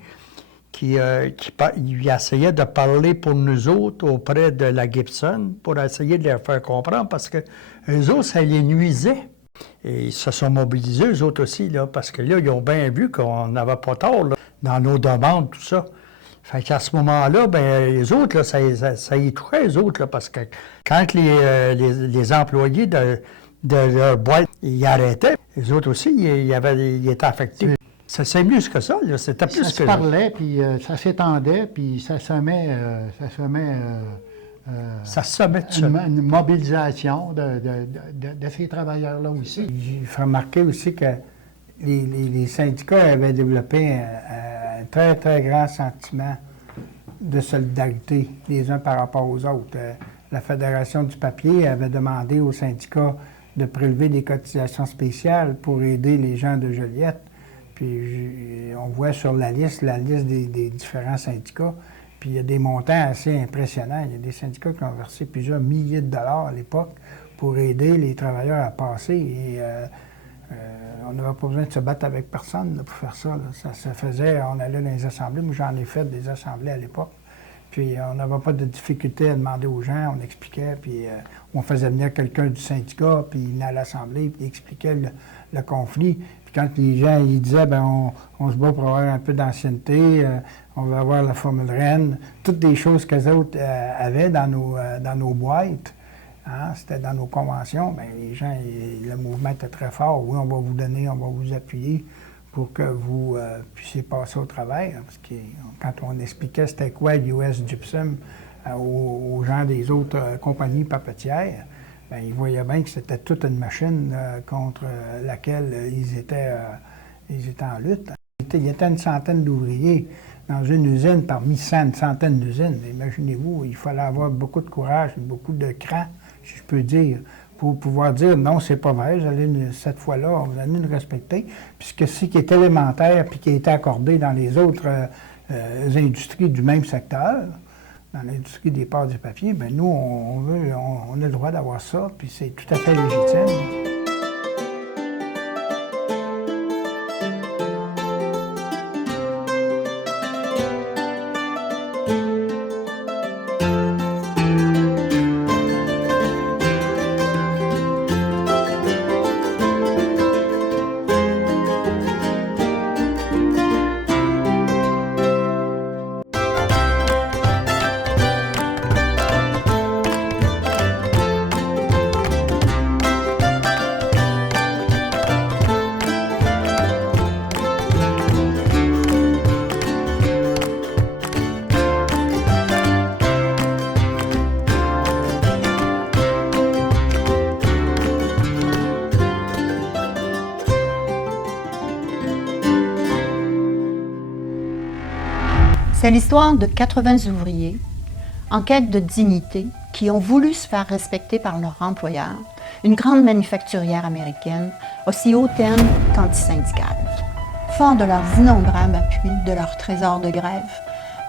qui essayaient de parler pour nous autres auprès de la Gibson pour essayer de leur faire comprendre, parce que eux autres, ça les nuisait. Et ils se sont mobilisés, eux autres aussi, là, parce que là, ils ont bien vu qu'on n'avait pas tort là, dans nos demandes, tout ça. Fait qu'à ce moment-là, ben les autres, là, ça y touchait, les autres, là, parce que quand les employés de leur boîte, ils arrêtaient, les autres aussi, ils étaient affectés. C'est mieux que ça, là. C'était plus que ça. Ça se parlait, puis ça s'étendait, puis ça semait une mobilisation de ces travailleurs-là aussi. J'ai fait remarquer aussi que les syndicats avaient développé un très, très grand sentiment de solidarité les uns par rapport aux autres. La Fédération du papier avait demandé aux syndicats de prélever des cotisations spéciales pour aider les gens de Joliette. Puis on voit sur la liste des différents syndicats. Puis il y a des montants assez impressionnants. Il y a des syndicats qui ont versé plusieurs milliers de dollars à l'époque pour aider les travailleurs à passer. Et on n'avait pas besoin de se battre avec personne là, pour faire ça, là. Ça se faisait, on allait dans les assemblées. Moi, j'en ai fait des assemblées à l'époque. Puis on n'avait pas de difficulté à demander aux gens, on expliquait, puis on faisait venir quelqu'un du syndicat, puis il venait à l'assemblée, puis il expliquait le conflit. Puis quand les gens ils disaient, ben on se bat pour avoir un peu d'ancienneté, on va avoir la Formule Rennes, toutes des choses qu'eux autres avaient dans nos boîtes, hein, c'était dans nos conventions, bien les gens, le mouvement était très fort. Oui, on va vous donner, on va vous appuyer pour que vous puissiez passer au travail. Parce que quand on expliquait c'était quoi US Gypsum aux gens des autres compagnies papetières, bien, ils voyaient bien que c'était toute une machine contre laquelle ils étaient en lutte. Il y était une centaine d'ouvriers dans une usine parmi une centaine d'usines. Imaginez-vous, il fallait avoir beaucoup de courage, beaucoup de cran, si je peux dire, pour pouvoir dire non, c'est pas vrai, cette fois-là, vous allez nous respecter, puisque ce qui est élémentaire puis qui a été accordé dans les autres industries du même secteur, dans l'industrie des pâtes du papier, bien nous, on a le droit d'avoir ça, puis c'est tout à fait légitime. C'est l'histoire de 80 ouvriers en quête de dignité qui ont voulu se faire respecter par leur employeur, une grande manufacturière américaine, aussi hautaine qu'antisyndicale. Fort de leurs innombrables appuis, de leur trésor de grève,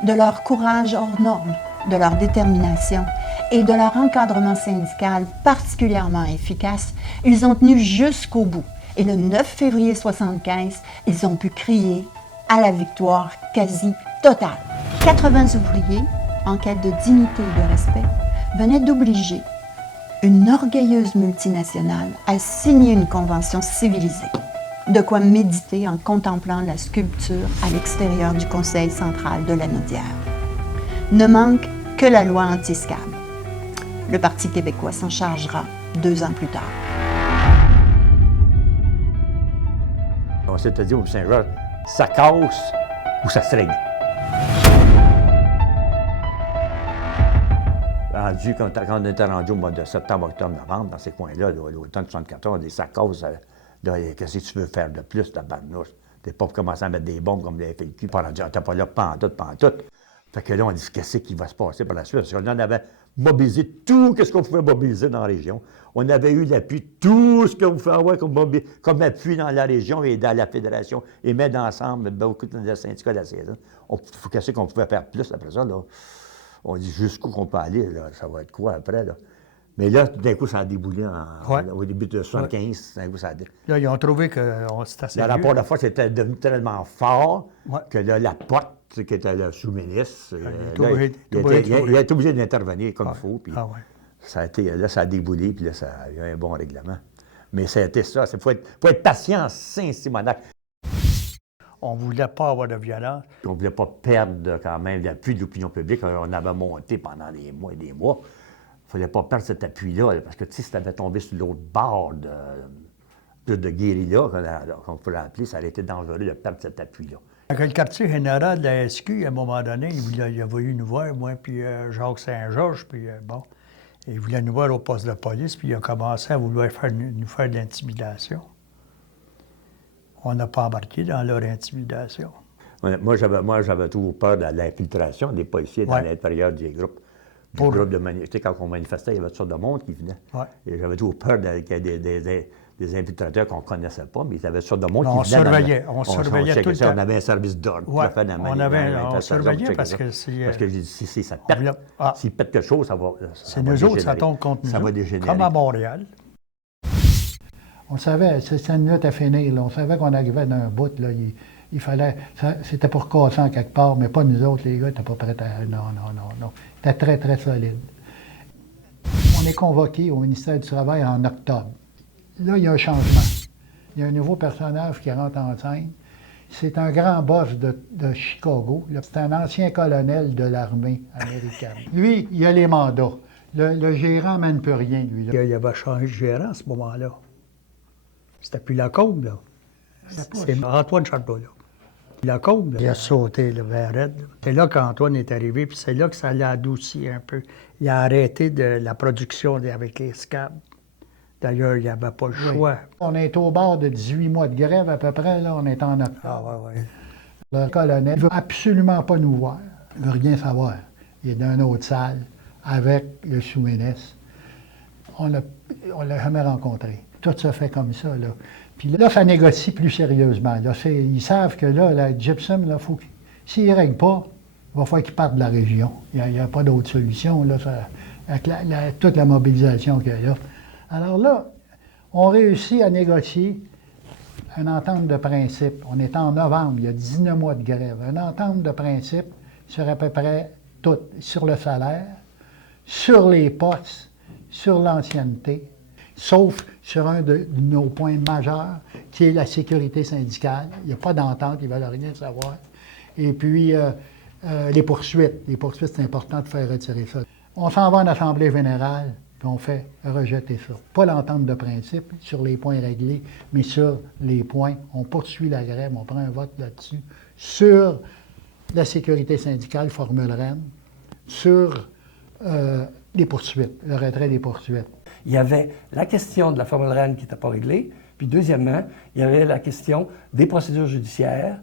de leur courage hors norme, de leur détermination et de leur encadrement syndical particulièrement efficace, ils ont tenu jusqu'au bout. Et le 9 février 1975, ils ont pu crier à la victoire quasi totale. 80 ouvriers, en quête de dignité et de respect, venaient d'obliger une orgueilleuse multinationale à signer une convention civilisée. De quoi méditer en contemplant la sculpture à l'extérieur du Conseil central de la Naudière. Ne manque que la loi anti-SCAB. Le Parti québécois s'en chargera 2 ans plus tard. On s'était dit au Saint-Georges, ça casse ou ça se règle. Rendu, quand on était rendu au mois de septembre, octobre, novembre, dans ces coins-là, l'automne 74, des saccos, qu'est-ce que tu veux faire de plus, ta barnouche? T'es pas pour commencer à mettre des bombes comme les FLQ, t'es pas là pantoute. Fait que là, on dit, qu'est-ce qui va se passer par la suite? Parce qu'on avait mobilisé tout ce qu'on pouvait mobiliser dans la région. On avait eu l'appui, tout ce qu'on pouvait avoir comme appui dans la région et dans la fédération, et mettre ensemble beaucoup de syndicats de la saison. Qu'est-ce qu'on pouvait faire plus après ça, là? On dit jusqu'où qu'on peut aller, là, ça va être quoi après, là? Mais là, d'un coup, ça a déboulé au début de 1975. D'un coup, ça a Là, ils ont trouvé que c'était assez le rapport de force était devenu tellement fort que là, la porte, qui était le sous-ministre, il a été obligé d'intervenir comme il faut. Puis ça a déboulé, puis là, il y a eu un bon règlement. Mais c'était ça. Il faut être patient en Saint-Simonac. On ne voulait pas avoir de violence. On ne voulait pas perdre quand même l'appui de l'opinion publique. On avait monté pendant des mois et des mois. Il ne fallait pas perdre cet appui-là, parce que si tu avais tombé sur l'autre bord de guérilla, qu'on pourrait appeler, ça aurait été dangereux de perdre cet appui-là. Quand le quartier général de la SQ, à un moment donné, il a voulu nous voir, moi, puis Jacques Saint-Georges, puis bon, il voulait nous voir au poste de police, puis il a commencé à vouloir nous faire de l'intimidation. On n'a pas embarqué dans leur intimidation. Moi, j'avais toujours peur de l'infiltration des policiers dans l'intérieur des groupes. Tu sais, quand on manifestait, il y avait toutes sortes de monde qui venait. Ouais. Et j'avais toujours peur qu'il y ait des infiltrateurs qu'on ne connaissait pas, mais il y avait toutes sortes de monde on qui venait. On surveillait tout le temps. On avait un service d'ordre. Ouais, on surveillait parce que si... Parce que si ça pète, s'il pète quelque chose, ça va c'est nous autres, ça tombe contre nous. Ça va dégénérer. Comme à Montréal. On savait, c'était une lutte à finir. Là. On savait qu'on arrivait d'un bout. Là. Il fallait. C'était pour casser en quelque part, mais pas nous autres, les gars, n'étaient pas prêts à. Non. C'était très, très solide. On est convoqué au ministère du Travail en octobre. Là, il y a un changement. Il y a un nouveau personnage qui rentre en scène. C'est un grand boss de Chicago. C'est un ancien colonel de l'armée américaine. Lui, il a les mandats. Le gérant mène plus rien, lui. Là. Il avait changé de gérant à ce moment-là. C'était plus Lacombe, là. C'est Antoine Charbot, là. Lacombe, il a sauté le vers raide. C'est là qu'Antoine est arrivé, puis c'est là que ça l'a adouci un peu. Il a arrêté de la production avec les scabs. D'ailleurs, il n'y avait pas le choix. On est au bord de 18 mois de grève à peu près, là. On est en octobre. Ah, ouais. Le colonel ne veut absolument pas nous voir. Il ne veut rien savoir. Il est dans une autre salle avec le sous-ministre. On ne l'a jamais rencontré. Tout se fait comme ça, là. Puis là, ça négocie plus sérieusement. Là, ils savent que là, la gypsum, là, faut s'ils ne règlent pas, il va falloir qu'ils partent de la région. Il n'y a pas d'autre solution, là, avec toute la mobilisation qu'il y a là. Alors là, on réussit à négocier une entente de principe. On est en novembre, il y a 19 mois de grève. Une entente de principe sur à peu près tout, sur le salaire, sur les postes, sur l'ancienneté, sauf sur un de nos points majeurs, qui est la sécurité syndicale. Il n'y a pas d'entente, ils ne veulent rien savoir. Et puis, les poursuites. Les poursuites, c'est important de faire retirer ça. On s'en va en Assemblée générale, puis on fait rejeter ça. Pas l'entente de principe sur les points réglés, mais sur les points. On poursuit la grève, on prend un vote là-dessus. Sur la sécurité syndicale, formule REM, sur les poursuites, le retrait des poursuites. Il y avait la question de la formule REM qui n'était pas réglée, puis deuxièmement, il y avait la question des procédures judiciaires,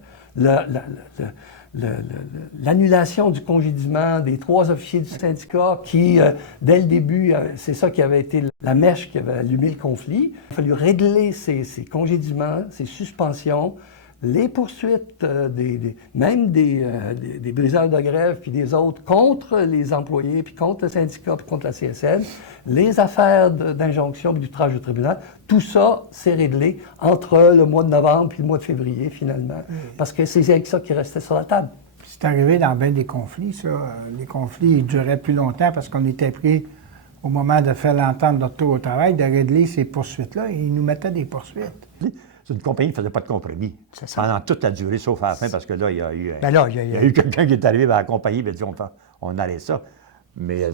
l'annulation du congédiement des 3 officiers du syndicat qui, dès le début, c'est ça qui avait été la mèche qui avait allumé le conflit. Il a fallu régler ces congédiements, ces suspensions, les poursuites même des briseurs de grève puis des autres contre les employés, puis contre le syndicat, puis contre la CSN, les affaires d'injonction puis d'outrage au tribunal, tout ça s'est réglé entre le mois de novembre puis le mois de février, finalement, parce que c'est avec ça qui restait sur la table. C'est arrivé dans bien des conflits, ça. Les conflits ils duraient plus longtemps parce qu'on était pris, au moment de faire l'entente de retour au travail, de régler ces poursuites-là, et ils nous mettaient des poursuites. Une compagnie ne faisait pas de compromis pendant toute la durée, sauf à la fin, parce que là, il y a eu, il y a eu quelqu'un qui est arrivé à la compagnie et a dit on allait ça. Mais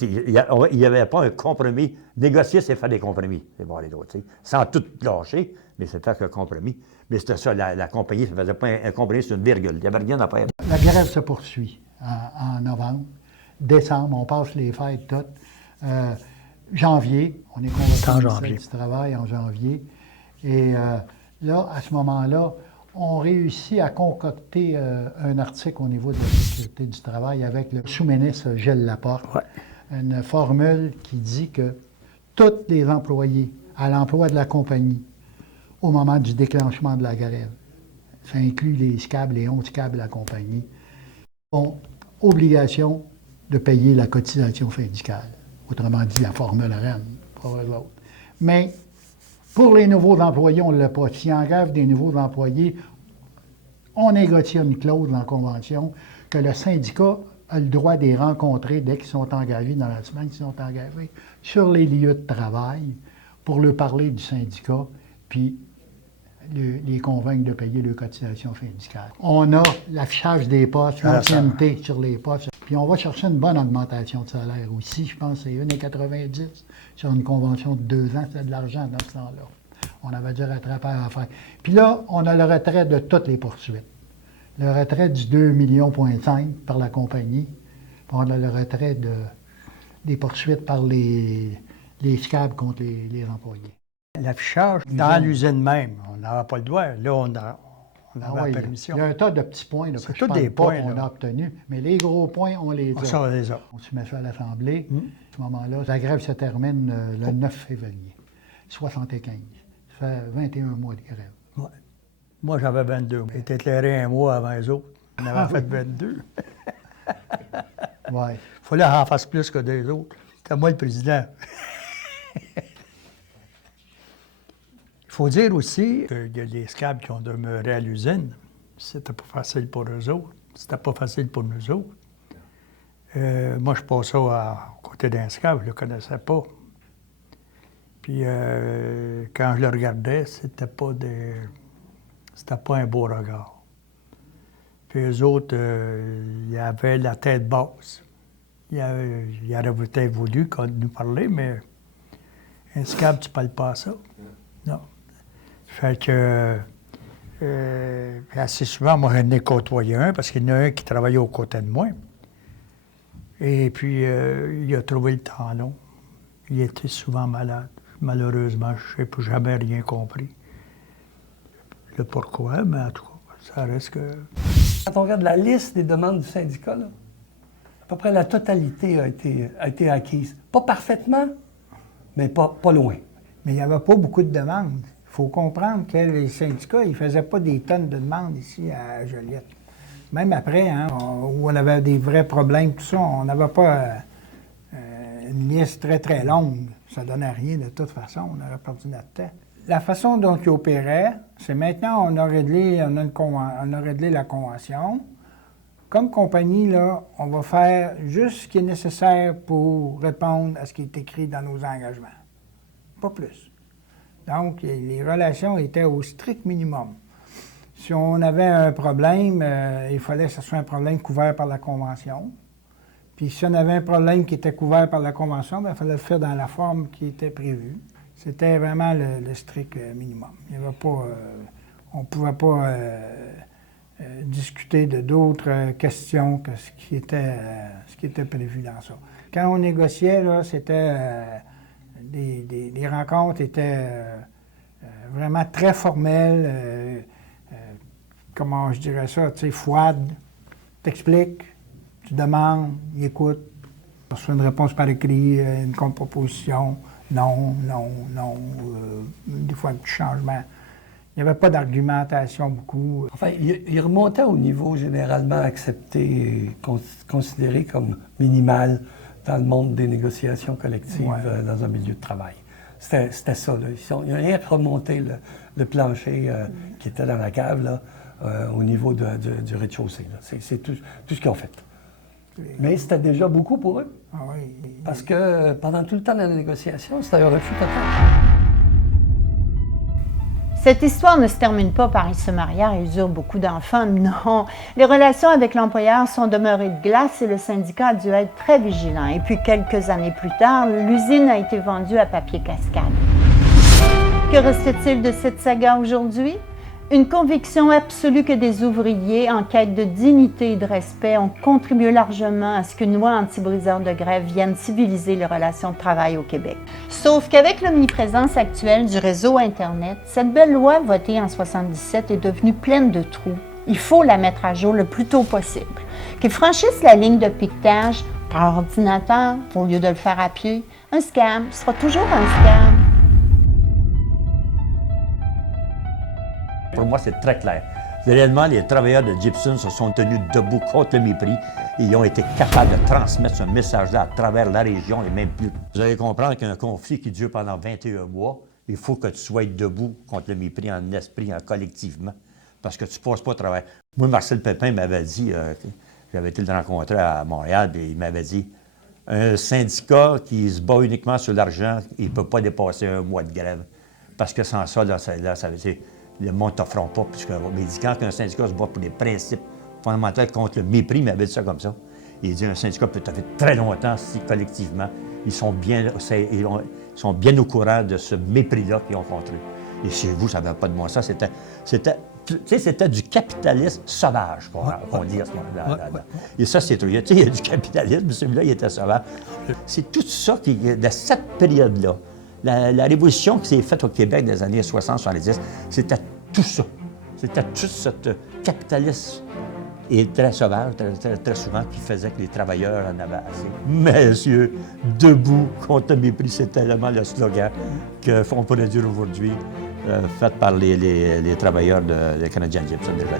il n'y avait pas un compromis. Négocier, c'est faire des compromis, c'est voir les autres, sans tout lâcher, mais c'est faire un compromis. Mais c'était ça, la compagnie ne faisait pas un compromis sur une virgule. Il n'y avait rien à faire. La grève se poursuit en novembre. Décembre, on passe les fêtes toutes. Janvier, on est convoqué au ministère du Travail en janvier. Et là, à ce moment-là, on réussit à concocter un article au niveau de la sécurité du travail avec le sous-ministre Gilles Laporte. Ouais. Une formule qui dit que tous les employés à l'emploi de la compagnie au moment du déclenchement de la grève, ça inclut les SCAB, les 11 SCAB de la compagnie, ont obligation de payer la cotisation syndicale. Autrement dit, la formule REM, pour eux autres. Mais pour les nouveaux employés, on ne l'a pas. S'ils engagent des nouveaux employés, on négocie une clause dans la convention que le syndicat a le droit de les rencontrer dès qu'ils sont engagés dans la semaine, qu'ils sont engagés sur les lieux de travail pour leur parler du syndicat, puis les convaincre de payer leur cotisation syndicale. On a l'affichage des postes, l'ancienneté sur les postes, puis on va chercher une bonne augmentation de salaire aussi. Je pense que c'est 1,90 sur une convention de 2 ans, c'est de l'argent dans ce temps-là. On avait dû rattraper à faire. Puis là, on a le retrait de toutes les poursuites. Le retrait du 2,5 millions par la compagnie. Puis on a le retrait des poursuites par les SCAB contre les employés. L'affichage dans l'usine même, on n'avait pas le droit. Là, On Ah avait oui, la permission. il y a un tas de petits points là, que C'est je tous parle des pas points, qu'on là. a obtenus, mais les gros points, on les a. Ça, on les a. On soumet ça à l'Assemblée. À ce moment-là, la grève se termine le 9 février 75. Ça fait 21 mois de grève. Ouais. Moi, j'avais 22. J'étais éclairé un mois avant les autres. On avait fait 22. Ouais. Il fallait en faire plus que des autres. C'était moi le président. Il faut dire aussi qu'il y a des scabs qui ont demeuré à l'usine. C'était pas facile pour eux autres. C'était pas facile pour nous autres. Moi, je passais à côté d'un scab, je le connaissais pas. Puis quand je le regardais, c'était pas un beau regard. Puis eux autres, ils avaient la tête basse. Ils auraient peut-être voulu nous parler, mais un scab, tu parles pas à ça. Non. Fait que assez souvent, moi, j'en ai côtoyé un, parce qu'il y en a un qui travaillait aux côtés de moi. Et puis, il a trouvé le temps long. Il était souvent malade. Malheureusement, je n'ai jamais rien compris. Le pourquoi, mais en tout cas, ça reste que... Quand on regarde la liste des demandes du syndicat, là, à peu près la totalité a été acquise. Pas parfaitement, mais pas loin. Mais il n'y avait pas beaucoup de demandes. Il faut comprendre que les syndicats, ils ne faisaient pas des tonnes de demandes ici à Joliette. Même après, hein, où on avait des vrais problèmes, tout ça, on n'avait pas une liste très, très longue. Ça ne donnait rien de toute façon. On aurait perdu notre temps. La façon dont ils opéraient, c'est maintenant, on a réglé la convention. Comme compagnie, là, on va faire juste ce qui est nécessaire pour répondre à ce qui est écrit dans nos engagements. Pas plus. Donc, les relations étaient au strict minimum. Si on avait un problème, il fallait que ce soit un problème couvert par la Convention. Puis si on avait un problème qui était couvert par la Convention, bien, il fallait le faire dans la forme qui était prévue. C'était vraiment le strict minimum. Il n'y avait pas... on ne pouvait pas discuter de d'autres questions que ce qui était prévu dans ça. Quand on négociait, là, c'était... les rencontres étaient vraiment très formelles. Comment je dirais ça, tu sais, froide. T'expliques, tu demandes, il écoute. Tu reçois une réponse par écrit, une contre-proposition. Non, des fois un petit changement. Il n'y avait pas d'argumentation beaucoup. Enfin, il remontait au niveau généralement accepté et considéré comme minimal dans le monde des négociations collectives dans un milieu de travail. C'était ça, là. Ils ont rien remonté le plancher qui était dans la cave, là, au niveau du rez-de-chaussée. C'est tout ce qu'ils ont fait. Mais c'était déjà beaucoup pour eux. Ah oui. Parce que pendant tout le temps de la négociation, c'était un refus total. Cette histoire ne se termine pas par ils se marièrent et eurent beaucoup d'enfants. Non, les relations avec l'employeur sont demeurées de glace et le syndicat a dû être très vigilant. Et puis quelques années plus tard, l'usine a été vendue à Papier Cascade. Que reste-t-il de cette saga aujourd'hui? Une conviction absolue que des ouvriers en quête de dignité et de respect ont contribué largement à ce qu'une loi anti-briseur de grève vienne civiliser les relations de travail au Québec. Sauf qu'avec l'omniprésence actuelle du réseau Internet, cette belle loi votée en 1977 est devenue pleine de trous. Il faut la mettre à jour le plus tôt possible. Qu'ils franchissent la ligne de piquetage par ordinateur au lieu de le faire à pied, un scam sera toujours un scam. Pour moi, c'est très clair. Réellement, les travailleurs de Gibson se sont tenus debout contre le mépris et ils ont été capables de transmettre ce message-là à travers la région et même plus. Vous allez comprendre qu'un conflit qui dure pendant 21 mois, il faut que tu sois debout contre le mépris en esprit, collectivement, parce que tu ne passes pas au travers. Moi, Marcel Pépin m'avait dit, j'avais été le rencontrer à Montréal, et il m'avait dit, un syndicat qui se bat uniquement sur l'argent, il ne peut pas dépasser un mois de grève, parce que sans ça, ça veut dire... Le monde ne t'offrira pas, puisque mais il dit quand un syndicat se bat pour des principes fondamentaux contre le mépris, il m'avait dit ça comme ça. Il dit un syndicat peut t'offrir très longtemps si collectivement ils sont bien au courant de ce mépris-là qu'ils ont contre eux. Et chez vous, ça n'avait pas de bon sens. C'était du capitalisme sauvage qu'on dit à ce moment-là. Et ça, c'est trop. Il y a du capitalisme, mais celui-là, il était sauvage. C'est tout ça de cette période-là. La révolution qui s'est faite au Québec des années 60-70, c'était tout ça. C'était juste ce capitalisme et très sauvage, très souvent, qui faisait que les travailleurs en avaient assez. Messieurs, debout contre le mépris, c'est tellement le slogan qu'on pourrait dire aujourd'hui, fait par les travailleurs de Canadian Gypsum déjà.